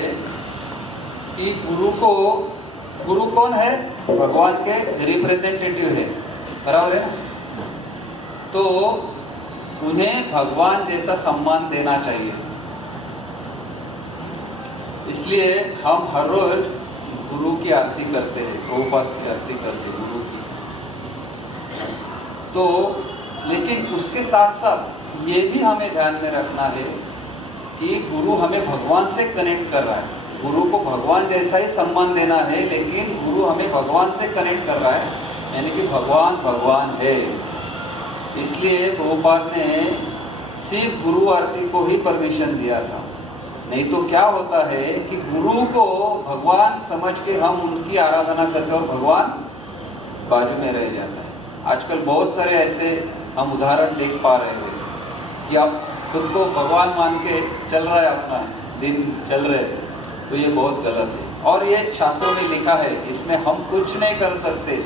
कि गुरु कौन है? भगवान के रिप्रेजेंटेटिव है, बराबर है ना? तो उन्हें भगवान जैसा सम्मान देना चाहिए। इसलिए हम हर रोज गुरु की आरती करते हैं, प्रभुपाद की आरती करते हैं गुरु की। तो लेकिन उसके साथ साथ ये भी हमें ध्यान में रखना है कि गुरु हमें भगवान से कनेक्ट कर रहा है। गुरु को भगवान जैसा ही सम्मान देना है, लेकिन गुरु हमें भगवान से कनेक्ट कर रहा है, यानी कि भगवान है। इसलिए प्रभुपाद ने सिर्फ गुरु आरती को ही परमिशन दिया था। नहीं तो क्या होता है कि गुरु को भगवान समझ के हम उनकी आराधना करते और भगवान बाजू में रह जाता है। आजकल बहुत सारे ऐसे हम उदाहरण देख पा रहे हैं कि आप खुद को भगवान मान के चल रहा है, अपना दिन चल रहे, तो ये बहुत गलत है। और ये शास्त्रों में लिखा है, इसमें हम कुछ नहीं कर सकते।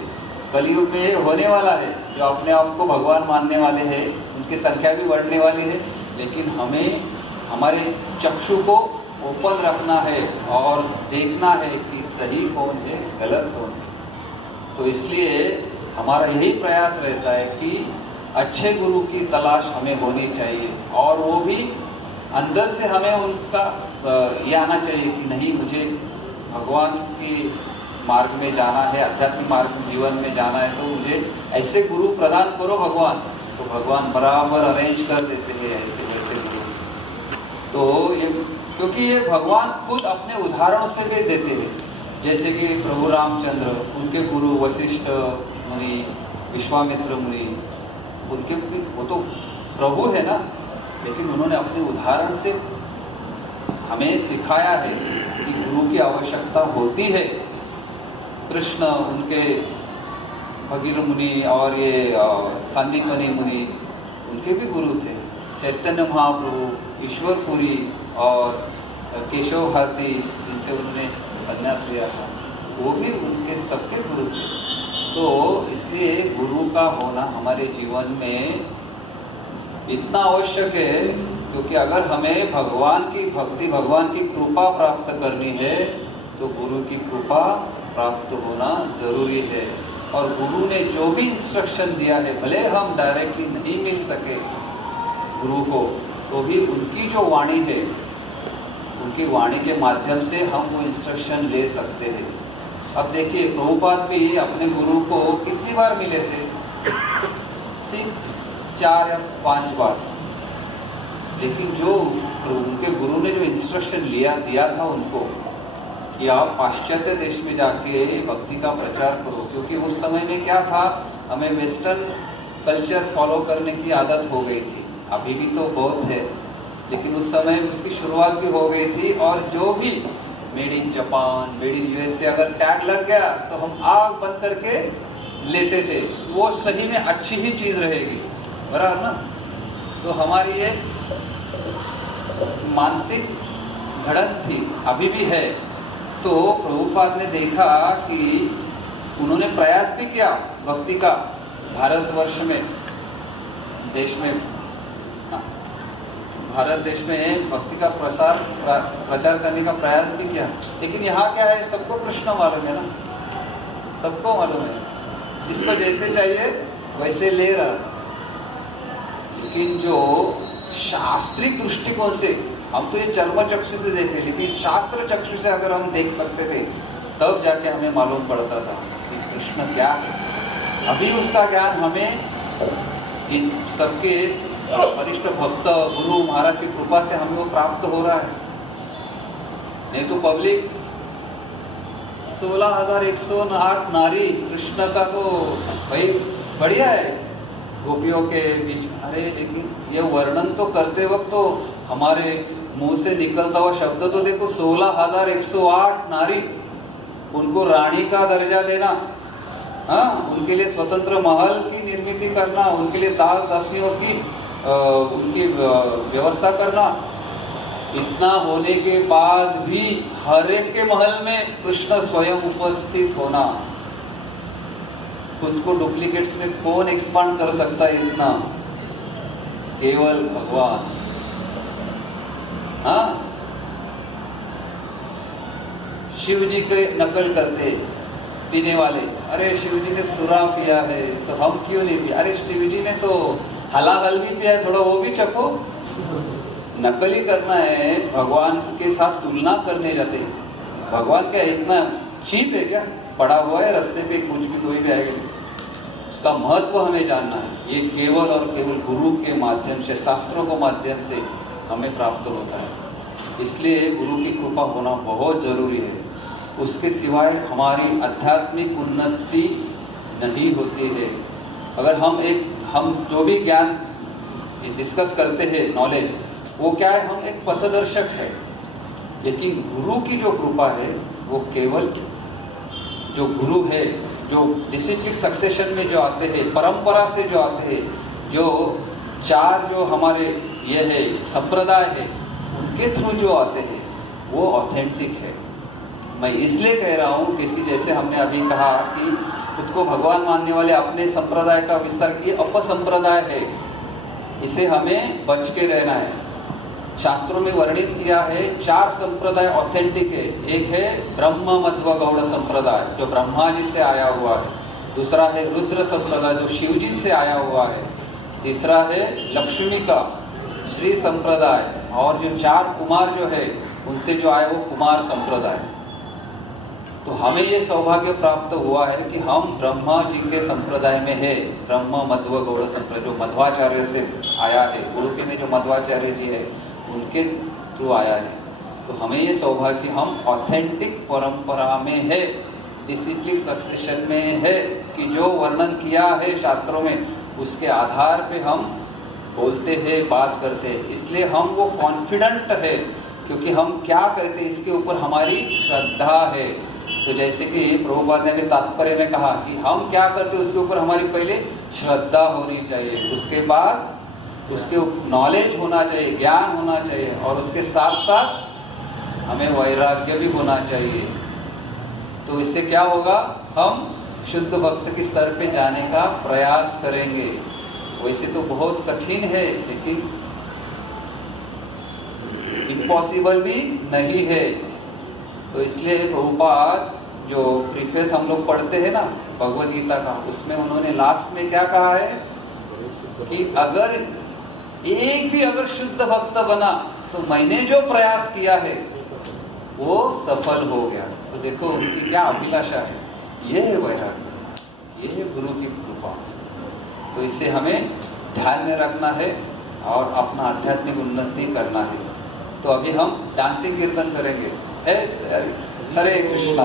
कलयुग में ये होने वाला है, जो अपने आप को भगवान मानने वाले हैं उनकी संख्या भी बढ़ने वाली है, लेकिन हमें हमारे चक्षु को ओपन रखना है और देखना है कि सही कौन है, गलत कौन है। तो इसलिए हमारा यही प्रयास रहता है कि अच्छे गुरु की तलाश हमें होनी चाहिए, और वो भी अंदर से हमें उनका ये आना चाहिए कि नहीं, मुझे भगवान की मार्ग में जाना है, आध्यात्मिक मार्ग में जीवन में जाना है, तो मुझे ऐसे गुरु प्रदान करो भगवान। तो भगवान बराबर अरेंज कर देते हैं ऐसे वैसे गुरु। तो ये क्योंकि ये भगवान खुद अपने उदाहरणों से भी देते हैं, जैसे कि प्रभु रामचंद्र, उनके गुरु वशिष्ठ मुनि, विश्वामित्र मुनि, उनके वो तो प्रभु है ना, लेकिन उन्होंने अपने उदाहरण से हमें सिखाया है कि गुरु की आवश्यकता होती है। कृष्ण उनके भगीरथ मुनि और ये सांदीपनि मुनि उनके भी गुरु थे। चैतन्य महाप्रभु, ईश्वरपुरी और केशव भारती, जिनसे उन्होंने संन्यास लिया था, वो भी उनके सबके गुरु थे। तो इसलिए गुरु का होना हमारे जीवन में इतना आवश्यक है, क्योंकि अगर हमें भगवान की भक्ति, भगवान की कृपा प्राप्त करनी है, तो गुरु की कृपा प्राप्त होना जरूरी है। और गुरु ने जो भी इंस्ट्रक्शन दिया है, भले हम डायरेक्टली नहीं मिल सके गुरु को, तो भी उनकी जो वाणी है, उनकी वाणी के माध्यम से हम वो इंस्ट्रक्शन ले सकते हैं। अब देखिए, प्रभुपाद भी अपने गुरु को कितनी बार मिले थे? सिर्फ 4 या 5 बार। लेकिन जो उनके गुरु ने जो इंस्ट्रक्शन दिया था उनको कि आप पाश्चात्य देश में जाके भक्ति का प्रचार करो, क्योंकि उस समय में क्या था, हमें वेस्टर्न कल्चर फॉलो करने की आदत हो गई थी। अभी भी तो बहुत है, लेकिन उस समय उसकी शुरुआत भी हो गई थी। और जो भी made in Japan, made in USA अगर टैग लग गया तो हम आग बंद करके लेते थे। वो सही में अच्छी ही चीज़ रहेगी, बराबर ना? तो हमारी ये मानसिक घड़न थी, अभी भी है। तो प्रभुपाद ने देखा कि उन्होंने प्रयास भी किया भक्ति का, भारतवर्ष में, देश में, भारत देश में भक्ति का प्रचार करने का प्रयास भी किया। लेकिन यहाँ क्या है, सबको कृष्ण मालूम है ना, सबको मालूम है, जिसको जैसे चाहिए वैसे ले रहा। लेकिन जो शास्त्रीय दृष्टिकोण से, हम तो ये चर्म चक्षु से देखते, लेकिन शास्त्र चक्षु से अगर हम देख सकते थे, तब जाके हमें मालूम पड़ता था कि कृष्ण क्या है। अभी उसका ज्ञान हमें इन सबके वरिष्ठ भक्त गुरु महाराज की कृपा से हमें वो प्राप्त हो रहा है। नहीं तो पब्लिक 16,108 नारी कृष्ण का तो भाई बढ़िया है गोपियों के बीच में। अरे लेकिन ये वर्णन तो करते वक्त तो हमारे मुंह से निकलता हुआ शब्द तो देखो 16,108 नारी, उनको रानी का दर्जा देना, हाँ, उनके लिए स्वतंत्र महल की निर्मित करना, उनके लिए दास दासियों की उनकी व्यवस्था करना, इतना होने के बाद भी हर एक के महल में कृष्ण स्वयं उपस्थित होना। खुद को डुप्लीकेट्स में कौन एक्सपांड कर सकता है इतना? केवल भगवान। हाँ, शिव जी के नकल करते पीने वाले, अरे शिव जी ने सुरा पिया है तो हम क्यों नहीं पिया? अरे शिव जी ने तो हलाहल भी पिया है, थोड़ा वो भी चखो। नकल ही करना है, भगवान के साथ तुलना करने जाते हैं। भगवान क्या इतना चीप है क्या? पड़ा हुआ है रास्ते पे, कुछ भी कोई भी आएगा, उसका महत्व हमें जानना है। ये केवल और केवल गुरु के माध्यम से, शास्त्रों के माध्यम से हमें प्राप्त होता है। इसलिए गुरु की कृपा होना बहुत जरूरी है। उसके सिवाय हमारी आध्यात्मिक उन्नति नहीं होती है। अगर हम जो भी ज्ञान डिस्कस करते हैं, नॉलेज, वो क्या है? हम एक पथदर्शक है। लेकिन गुरु की जो कृपा है वो केवल जो गुरु है, जो डिसिप्लिन सक्सेशन में जो आते हैं, परंपरा से जो आते हैं, जो चार जो हमारे ये है संप्रदाय है, उनके थ्रू जो आते हैं वो ऑथेंटिक है। मैं इसलिए कह रहा हूँ क्योंकि जैसे हमने अभी कहा कि खुद को भगवान मानने वाले अपने संप्रदाय का विस्तार किए, अपसंप्रदाय है, इसे हमें बच के रहना है। शास्त्रों में वर्णित किया है 4 संप्रदाय ऑथेंटिक है। एक है ब्रह्म मध्व गौड़ संप्रदाय जो ब्रह्मा जी से आया हुआ है। दूसरा है रुद्र संप्रदाय जो शिव जी से आया हुआ है। तीसरा है लक्ष्मी का श्री संप्रदाय, और जो 4 कुमार जो है उनसे जो आए वो कुमार संप्रदाय। तो हमें ये सौभाग्य प्राप्त हुआ है कि हम ब्रह्मा जी के संप्रदाय में है, ब्रह्म मध्व गौड़ संप्रदाय जो मध्वाचार्य से आया है। उड़ुपी में जो मध्वाचार्य जी है उनके थ्रू आया है। तो हमें ये सौभाग्य, हम ऑथेंटिक परंपरा में है, डिसिप्लिन सक्सेशन में है कि जो वर्णन किया है शास्त्रों में उसके आधार पे हम बोलते हैं, बात करते हैं। इसलिए हम वो कॉन्फिडेंट है क्योंकि हम क्या कहते हैं इसके ऊपर हमारी श्रद्धा है। तो जैसे कि प्रभुपाद ने तात्पर्य में कहा कि हम क्या करते हैं उसके ऊपर हमारी पहले श्रद्धा होनी चाहिए, उसके बाद उसके नॉलेज होना चाहिए, ज्ञान होना चाहिए, और उसके साथ साथ हमें वैराग्य भी होना चाहिए। तो इससे क्या होगा? हम शुद्ध भक्त के स्तर पे जाने का प्रयास करेंगे। वैसे तो बहुत कठिन है लेकिन इम्पॉसिबल भी नहीं है। तो इसलिए प्रभुपाद जो प्रीफेस हम लोग पढ़ते हैं ना भगवद गीता का, उसमें उन्होंने लास्ट में क्या कहा है कि अगर एक भी अगर शुद्ध भक्त बना तो मैंने जो प्रयास किया है वो सफल हो गया। तो देखो उनकी क्या अभिलाषा है, ये है वैराग्य, ये है गुरु की कृपा। तो इससे हमें ध्यान में रखना है और अपना आध्यात्मिक उन्नति करना है। तो अभी हम डांसिंग कीर्तन करेंगे। हरे कृष्णा।